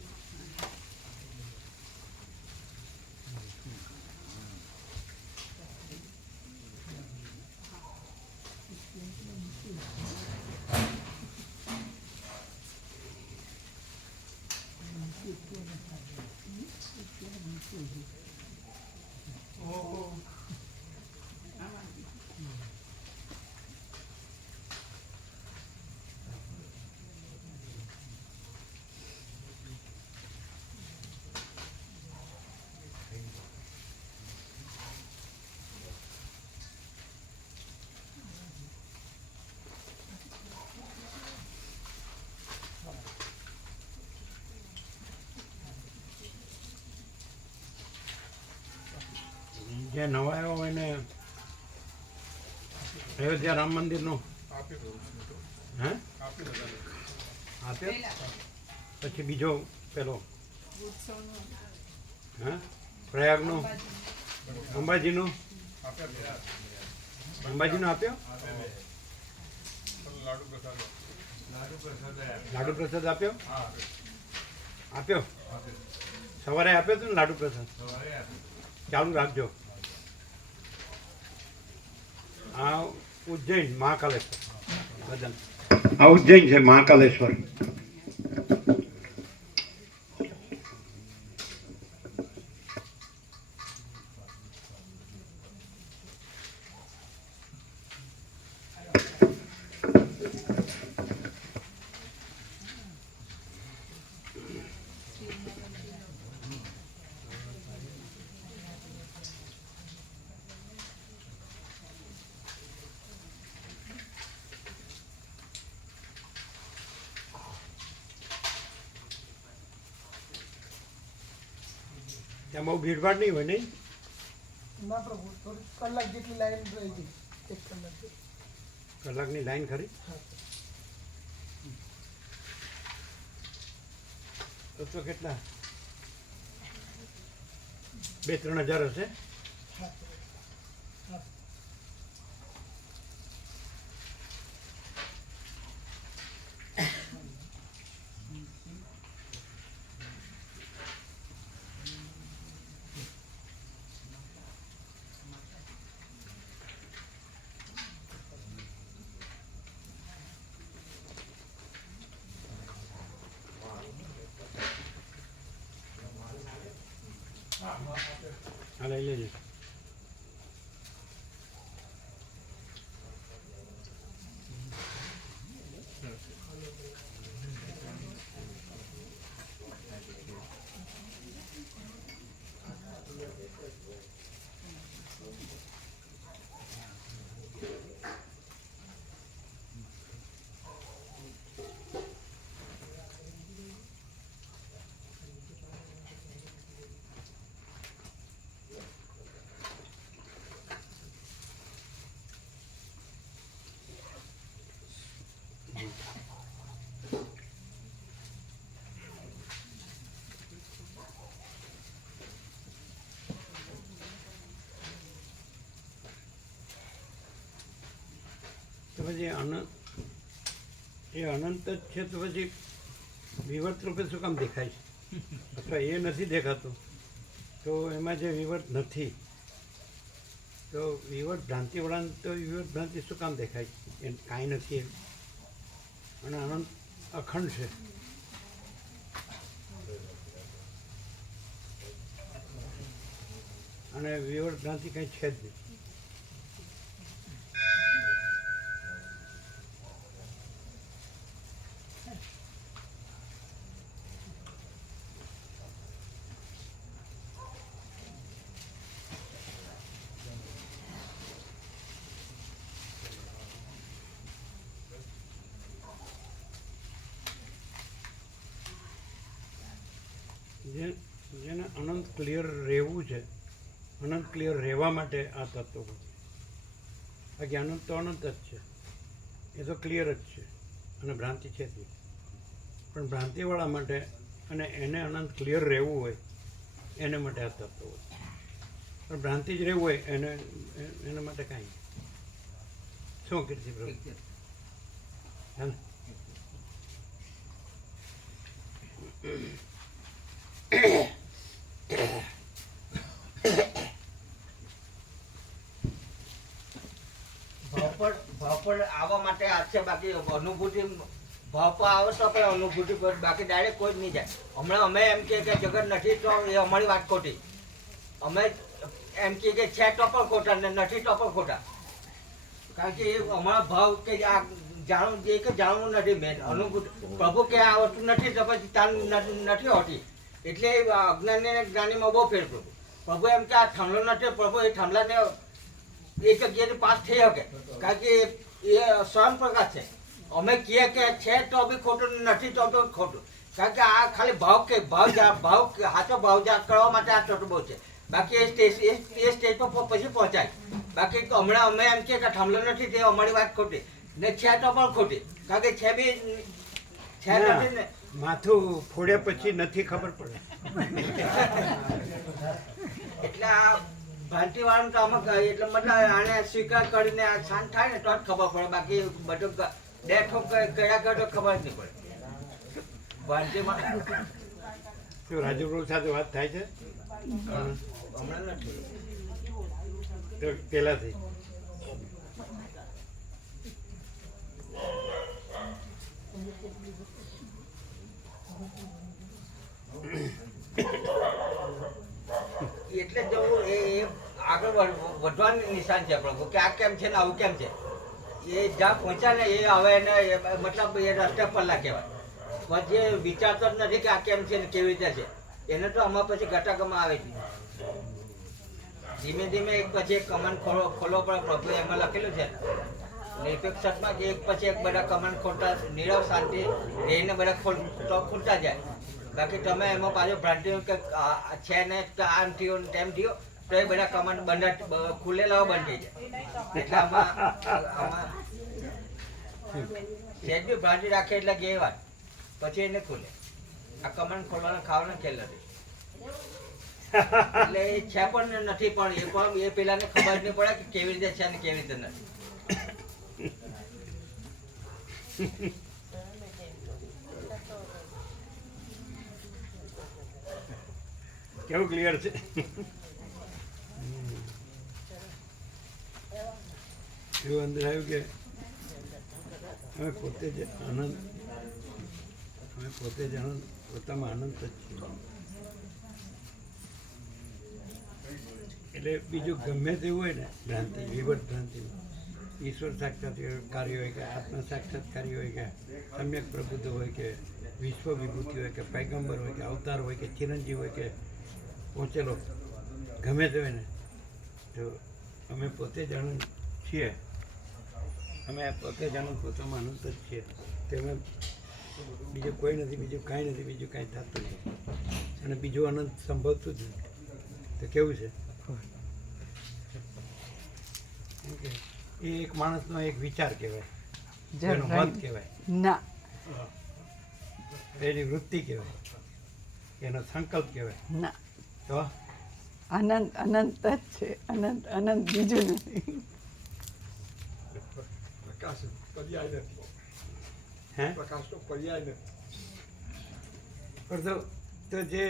જે નવા આવ્યો હોય ને અયોધ્યા રામ મંદિરનું હે આપ્યો પછી બીજો પેલો હે પ્રયાગનું અંબાજીનું આપ્યો લાડુ પ્રસાદ આપ્યો સવારે આપ્યો હતો ને લાડુ પ્રસાદ ચાલુ રાખજો આ ઉજ્જૈન મહાકાલેશ્વર ભજન આ ઉજ્જૈન છે મહાકાલેશ્વર. ત્યાં બહુ ભીડભાડ નહીં હોય નહીં? ના પ્રભુ થોડી કલાક જેટલી લાઈન રહી ગઈ. 1 કલાક જેટલી. કલાકની લાઈન ખરી? હા. તો કેટલા 2-3 હજાર હશે? હા હા હા લઈ લેજે. પછી અનંત એ અનંત જ છે તો પછી વિવર્ત રૂપે શું કામ દેખાય છે અથવા એ નથી દેખાતું તો એમાં જે વિવર્ત નથી તો વિવર્ત ભ્રાંતિવાળાને તો વિવર્ત ભ્રાંતિ શું કામ દેખાય છે એ કાંઈ નથી એમ અને અનંત અખંડ છે. અને વિવર્ત ભ્રાંતિ કંઈ છે જ નહીં. જેને અનંત ક્લિયર રહેવું છે, અનંત ક્લિયર રહેવા માટે આ તત્વો બાકી અનંત તો અનંત જ છે, એ તો ક્લિયર જ છે અને ભ્રાંતિ છે જ નહીં. પણ ભ્રાંતિવાળા માટે અને એને અનંત ક્લિયર રહેવું હોય એને માટે આ તત્વો હોય. પણ ભ્રાંતિ જ રહેવું હોય એના માટે કાંઈ શું કીર્તિ પ્રભુ હે ને? ભાવ પર આવવા માટે આ છે, બાકી અનુભૂતિ ભાવ પર આવે તો આપણે અનુભૂતિ પર, બાકી ડાયરેક્ટ કોઈ જ નહીં જાય. હમણાં અમે એમ કે જગત નથી તો એ અમારી વાત ખોટી. અમે એમ કે છે તો પણ ખોટા ને નથી તો પણ ખોટા, કારણ કે એ અમારા ભાવ કે આ જાણવું એ કે જાણવું નથી મેન અનુભૂતિ. પ્રભુ કે આ વસ્તુ નથી તો પછી તાન નથી હોતી, એટલે અજ્ઞાની અને જ્ઞાનીમાં બહુ ફેર. પ્રભુ એમ કે આ થાંભલો નથી, પ્રભુ એ થાંભલાને એ જગ્યાએથી પાસ થઈ શકે, કારણ કે એ સ્વયં પ્રકાશ છે. અમે કહીએ કે છે તો બી ખોટું, નથી તો બી ખોટું, કારણ કે આ ખાલી ભાવ કે ભાવ સાચો ભાવ જાત કરવા માટે આ તત્વો છે. બાકી એ સ્ટેજ પર પછી પહોંચાય. બાકી હમણાં અમે એમ કે થાંભલો નથી તે અમારી વાત ખોટી ને છે તો પણ ખોટી, કારણ કે છે બી છે નથી ને. માથું ફોડ્યા પછી નથી ખબર પડે. એટલે આ ભ્રાંતિ વાળું તો આમાં એટલે મતલબ આને સ્વીકાર કરીને આ શાંત થાય ને તો જ ખબર પડે, બાકી બધું બે ઠોક કર્યા કરે તો ખબર જ નહીં પડે. ભ્રાંતિમાં શું રાજુપ્રભુ સાથે વાત થાય છે હમણાં નથી. તો પહેલાથી એટલે જવું એ આગળ વધવાની નિશાન છે પ્રભુ, કે આ કેમ છે ને આવું કેમ છે. એ જ્યાં પહોંચ્યા ને એ હવે એને મતલબ એ રસ્તે પલ્લા કહેવાય. પણ જે વિચારતો જ નથી કે આ કેમ છે ને કેવી રીતે છે, એને તો આમાં પછી ઘટાકમાં આવે છે. ધીમે ધીમે એક પછી એક કમાન્ડ ખોલવો પડે. પ્રભુ એમાં લખેલું છે નિરપેક્ષમાં કે એક પછી એક બધા કમાન્ડ ખોલતા નીરવ શાંતિ રહીને બધા ખોલતા જાય. બાકી તમે એમાં પાછું ભ્રાંતિ કે છે ને આમ થયો ને તેમ થયો તો એ બધા કમાન્ડ બંધ ખુલેલા બંધ થઈ જાય. એટલે આમાં સેજ બી ભ્રાંતિ રાખે એટલે કે વાત પછી એને ખુલે. આ કમાન્ડ ખોલવાના ખાવાના ખેલ નથી. એટલે એ છે પણ નથી, પણ એ પેલાને ખબર જ નહીં પડે કે કેવી રીતે છે ને કેવી રીતે નથી. કેવું ક્લિયર છે. એવું અંદર આવ્યું કે અમે પોતે જ આનંદ, અમે પોતે જ આનંદ, પોતામાં આનંદ જ છીએ. એટલે બીજું ગમે તેવું હોય ને ભ્રાંતિ, વિવર્ત ભ્રાંતિ, ઈશ્વર સાક્ષાત્કારી હોય કે આત્મા સાક્ષાત્કારી હોય કે સમ્યક પ્રબુદ્ધ હોય કે વિશ્વ વિભૂતિ હોય કે પૈગંબર હોય કે અવતાર હોય કે ચિરંજીવ હોય કે પહોંચેલો ગમે તે હોય ને, તો અમે પોતે જ આનંદ છીએ. અમે પોતે જ આનંદ, પોતામાં આનંદ જ છીએ. તેમાં બીજું કોઈ નથી, બીજું કાંઈ નથી, બીજું કાંઈ થતું નથી અને બીજું આનંદ સંભવતું જ નથી. તો કેવું છે એ એક માણસનો એક વિચાર કહેવાય, એનો મત કહેવાય, ના એની વૃત્તિ કહેવાય, એનો સંકલ્પ કહેવાય. ના, તો અનંત અનંત જ છે, અનંત અનંત બીજું નથી. પ્રકાશ પર્યાય નથી. હે પ્રકાશનો પર્યાય નથી. પણ તો જે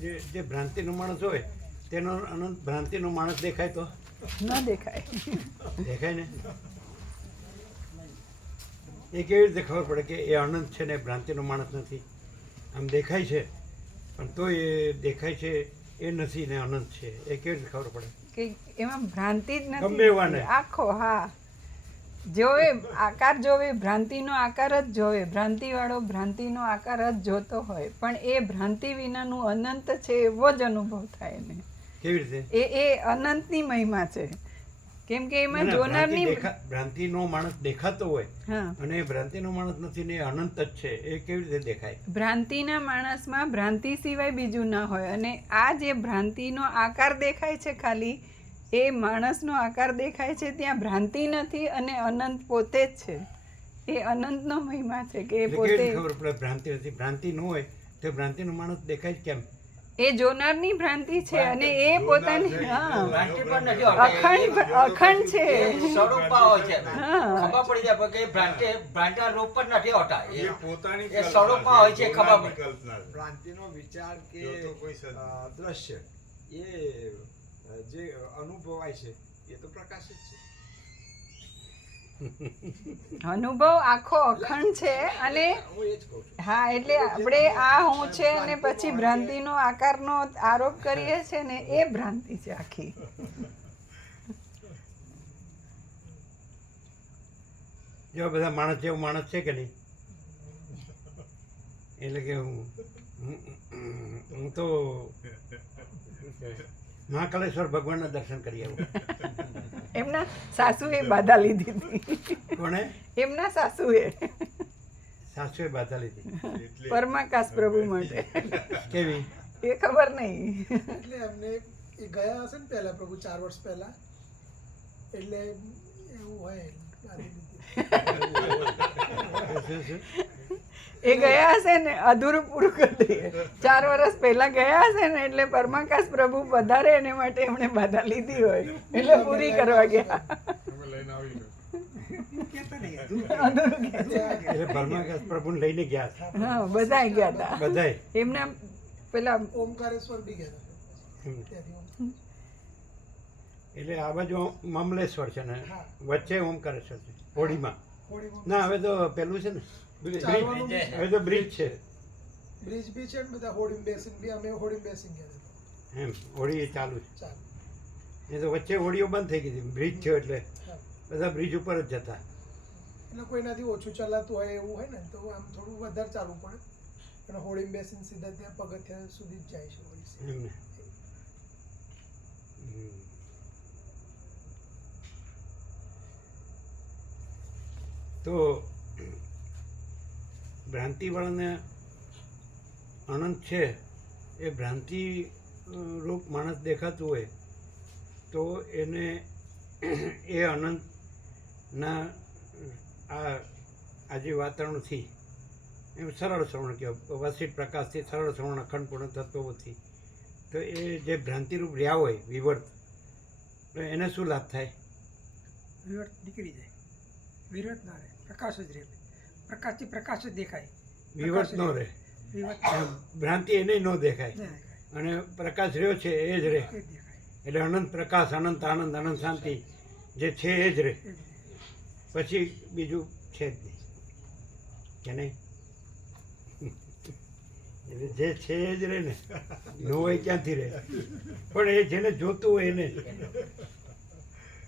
જે જે ભ્રાંતિનો માણસ હોય તેનો અનંત ભ્રાંતિનો માણસ દેખાય તો ન દેખાય. દેખાય ને એ કેવી રીતે ખબર પડે કે એ અનંત છે ને ભ્રાંતિનો માણસ નથી? આમ દેખાય છે પણ તો એ દેખાય છે એ નથી ને અનંત છે, એ કેવી રીતે ખબર પડે? કે એમાં ભ્રાંતિ જ ગમે એવા ને. નથી આખો. હા, જોવે આકાર જોવે, ભ્રાંતિનો આકાર જ જોવે, ભ્રાંતિવાળો ભ્રાંતિનો આકાર જ જોતો હોય, પણ એ ભ્રાંતિ વિનાનું અનંત છે એવો જ અનુભવ થાય ને. કેવી રીતે? એ અનંતની મહિમા છે. કેમ કે એમાં ના, ના, જોનારની ભ્રાંતિનો માણસ દેખાતો હોય હા, અને એ ભ્રાંતિનો માણસ નથી ને એ અનંત જ છે, એ કેવી રીતે દેખાય? ભ્રાંતિના માણસમાં ભ્રાંતિ સિવાય બીજું ના હોય, અને આ જે ભ્રાંતિનો આકાર દેખાય છે ખાલી, એ માણસનો આકાર દેખાય છે, ત્યાં ભ્રાંતિ નથી અને અનંત પોતે જ છે. એ અનંતનો મહિમા છે કે એ એટલે કેવી રીતે પોતે, ખબર પડે ભ્રાંતિ નથી? ભ્રાંતિ ન હોય તો ભ્રાંતિનો માણસ દેખાય જ કેમ? એ જોનારની ભ્રાંતિ છે અને એ પોતાની હા ભ્રાંતિ પણ નથી હોતી. અખંડ છે. એ સ્વરૂપમાં હોય છે. હા. ખબર પડી જાય કે ભ્રાંતિના રૂપ પણ નથી હોતા. એ પોતાની એ સ્વરૂપમાં હોય છે, ખબર પડે. કલ્પના. ભ્રાંતિનો વિચાર કે દ્રશ્ય એ જે અનુભવાય છે એ તો પ્રકાશ જ છે. અનુભવ આખો અખંડ છે. અને હું એ જ કહું છું. હા, એટલે આપણે આ હું છે અને પછી ભ્રાંતિનો આકારનો આરોપ કરીએ છે ને, એ ભ્રાંતિ છે આખી. જો બધા માણસ જેવો માણસ છે કે નહીં? એટલે કે હું તો મહાકાલેશ્વર ભગવાનના દર્શન કરી આવું. એમના સાસુએ બાધા લીધી હતી. કોણે? એમના સાસુએ સાસુએ બાધા લીધી. પરમાકાશ પ્રભુ માટે. કેવી? એ ખબર નહીં. એટલે એમને એ ગયા હશે ને પહેલા પ્રભુ 4 વર્ષ પહેલા, એટલે એવું હોય બાંધી દીધી. એ ગયા હશે ને, અધૂરું પૂરું કરી દઈએ. 4 વર્ષ પહેલા ગયા હશે ને, એટલે પરમાકાશ પ્રભુ પધારે એને માટે એમણે બાધા લીધી હોય, એટલે પૂરી કરવા ગયા. અમે લઈને આવી ગયો. અધૂરું કહે છે. એટલે ભરમાકાશ પ્રભુને લઈને ગયા હતા. હા, બધાય ગયા હતા. બધાય. એમના પેલા ઓમકારેશ્વર બી ગયા હતા હમ. ત્યાંથી. એટલે આ બાજુ મમલેશ્વર છે ને હા. વચ્ચે ઓમકારેશ્વર છે હોડીમાં. હોળીમાં ના, હવે તો પેલું છે ને ચાલવાનું બ્રિજ, હવે તો બ્રિજ છે બ્રિજ બી છે ને, બધા હોડીમાં બેસીને બી અમે હોડીમાં બેસી ગયા હતા. એમ. હોડી ચાલુ છે. ચાલો. એ તો વચ્ચે હોડીઓ બંધ થઈ ગઈ હતી, બ્રિજ થયો એટલે હા. બધા બ્રિજ ઉપર જ જતા. એટલે કોઈનાથી ઓછું ચલાતું હોય એવું હોય ને, તો આમ થોડું વધારે ચાલવું પડે, અને હોડીમાં બેસીને સીધા ત્યાં પગથિયા સુધી જ જાય છે હોડી. એમને હમ. તો ભ્રાંતિવાળાને અનંત છે એ ભ્રાંતિ રૂપ માણસ દેખાતું હોય તો એને એ અનંતના આ જે વાતાવરણથી એમ સરળ શ્રવણ કહેવાય, વસિત પ્રકાશથી સરળ શ્રવણ અખંડપૂર્ણ તત્વોથી, તો એ જે ભ્રાંતિરૂપ રહ્યા હોય વિવર્ત, તો એને શું લાભ થાય? વિવર્ત નીકળી જાય, વિવર્ત ના રહે, પ્રકાશ જ રહે, પ્રકાશથી પ્રકાશ જ દેખાય, વિવર્ત ન રહે, વિવર્ત ભ્રાંતિ એને ન દેખાય, ના દેખાય, અને પ્રકાશ રહ્યો છે એ જ રહે. એ જ દેખાય, એટલે અનંત પ્રકાશ, અનંત આનંદ, અનંત શાંતિ જે છે એ જ રહે, એ જ રહે. પછી બીજું છે જ નહીં, કે નહીં? એટલે જે છે એ જ રહે ને, ન હોય ક્યાંથી રહે? પણ એ જેને જોતું હોય એને જ.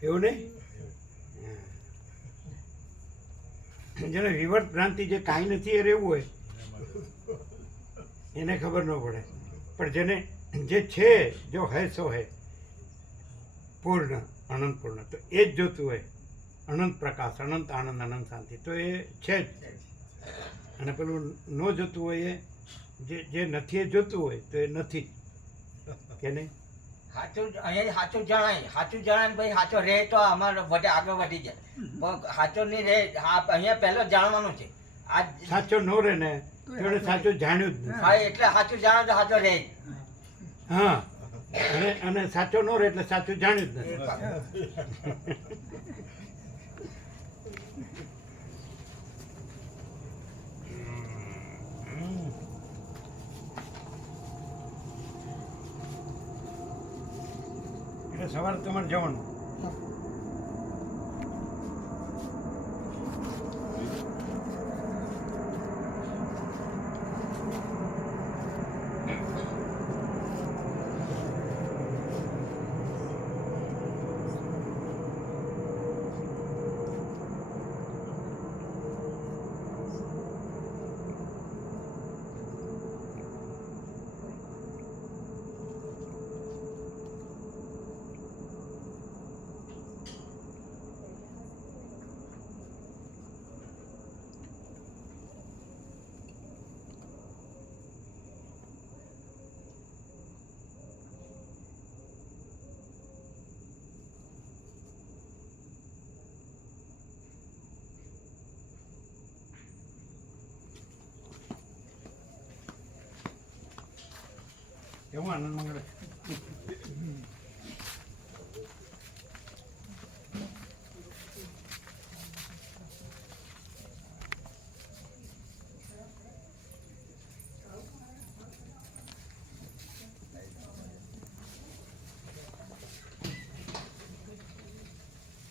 એવું નહીં? જેને વિવર્ત ભ્રાંતિ જે કાંઈ નથી એ રહેવું હોય એને ખબર ન પડે, પણ જેને જે છે જો હૈ સો હૈ પૂર્ણ અનંત પૂર્ણ, તો એ જ જોતું હોય, અનંત પ્રકાશ, અનંત આનંદ, અનંત શાંતિ, તો એ છે જ. અને પેલું ન જોતું હોય એ જે નથી એ જોતું હોય તો એ નથી જ, કે નહીં? સાચું અહીંયા સાચું જણાય, સાચું જણાય ને ભાઈ સાચો રહે તો અમારે આગળ વધી જાય, પણ સાચો નહીં રહે, અહીંયા પહેલો જાણવાનું છે. આ સાચો ન રહે ને તો એને સાચું જાણ્યું જ નથી. હા, એટલે સાચું જાણો તો સાચો રહે જ. હા, અને સાચો ન રહે એટલે સાચું જાણ્યું જ નથી. એટલે સવારે તમારે જવાનું. હા. એવું આનંદ મંગળ.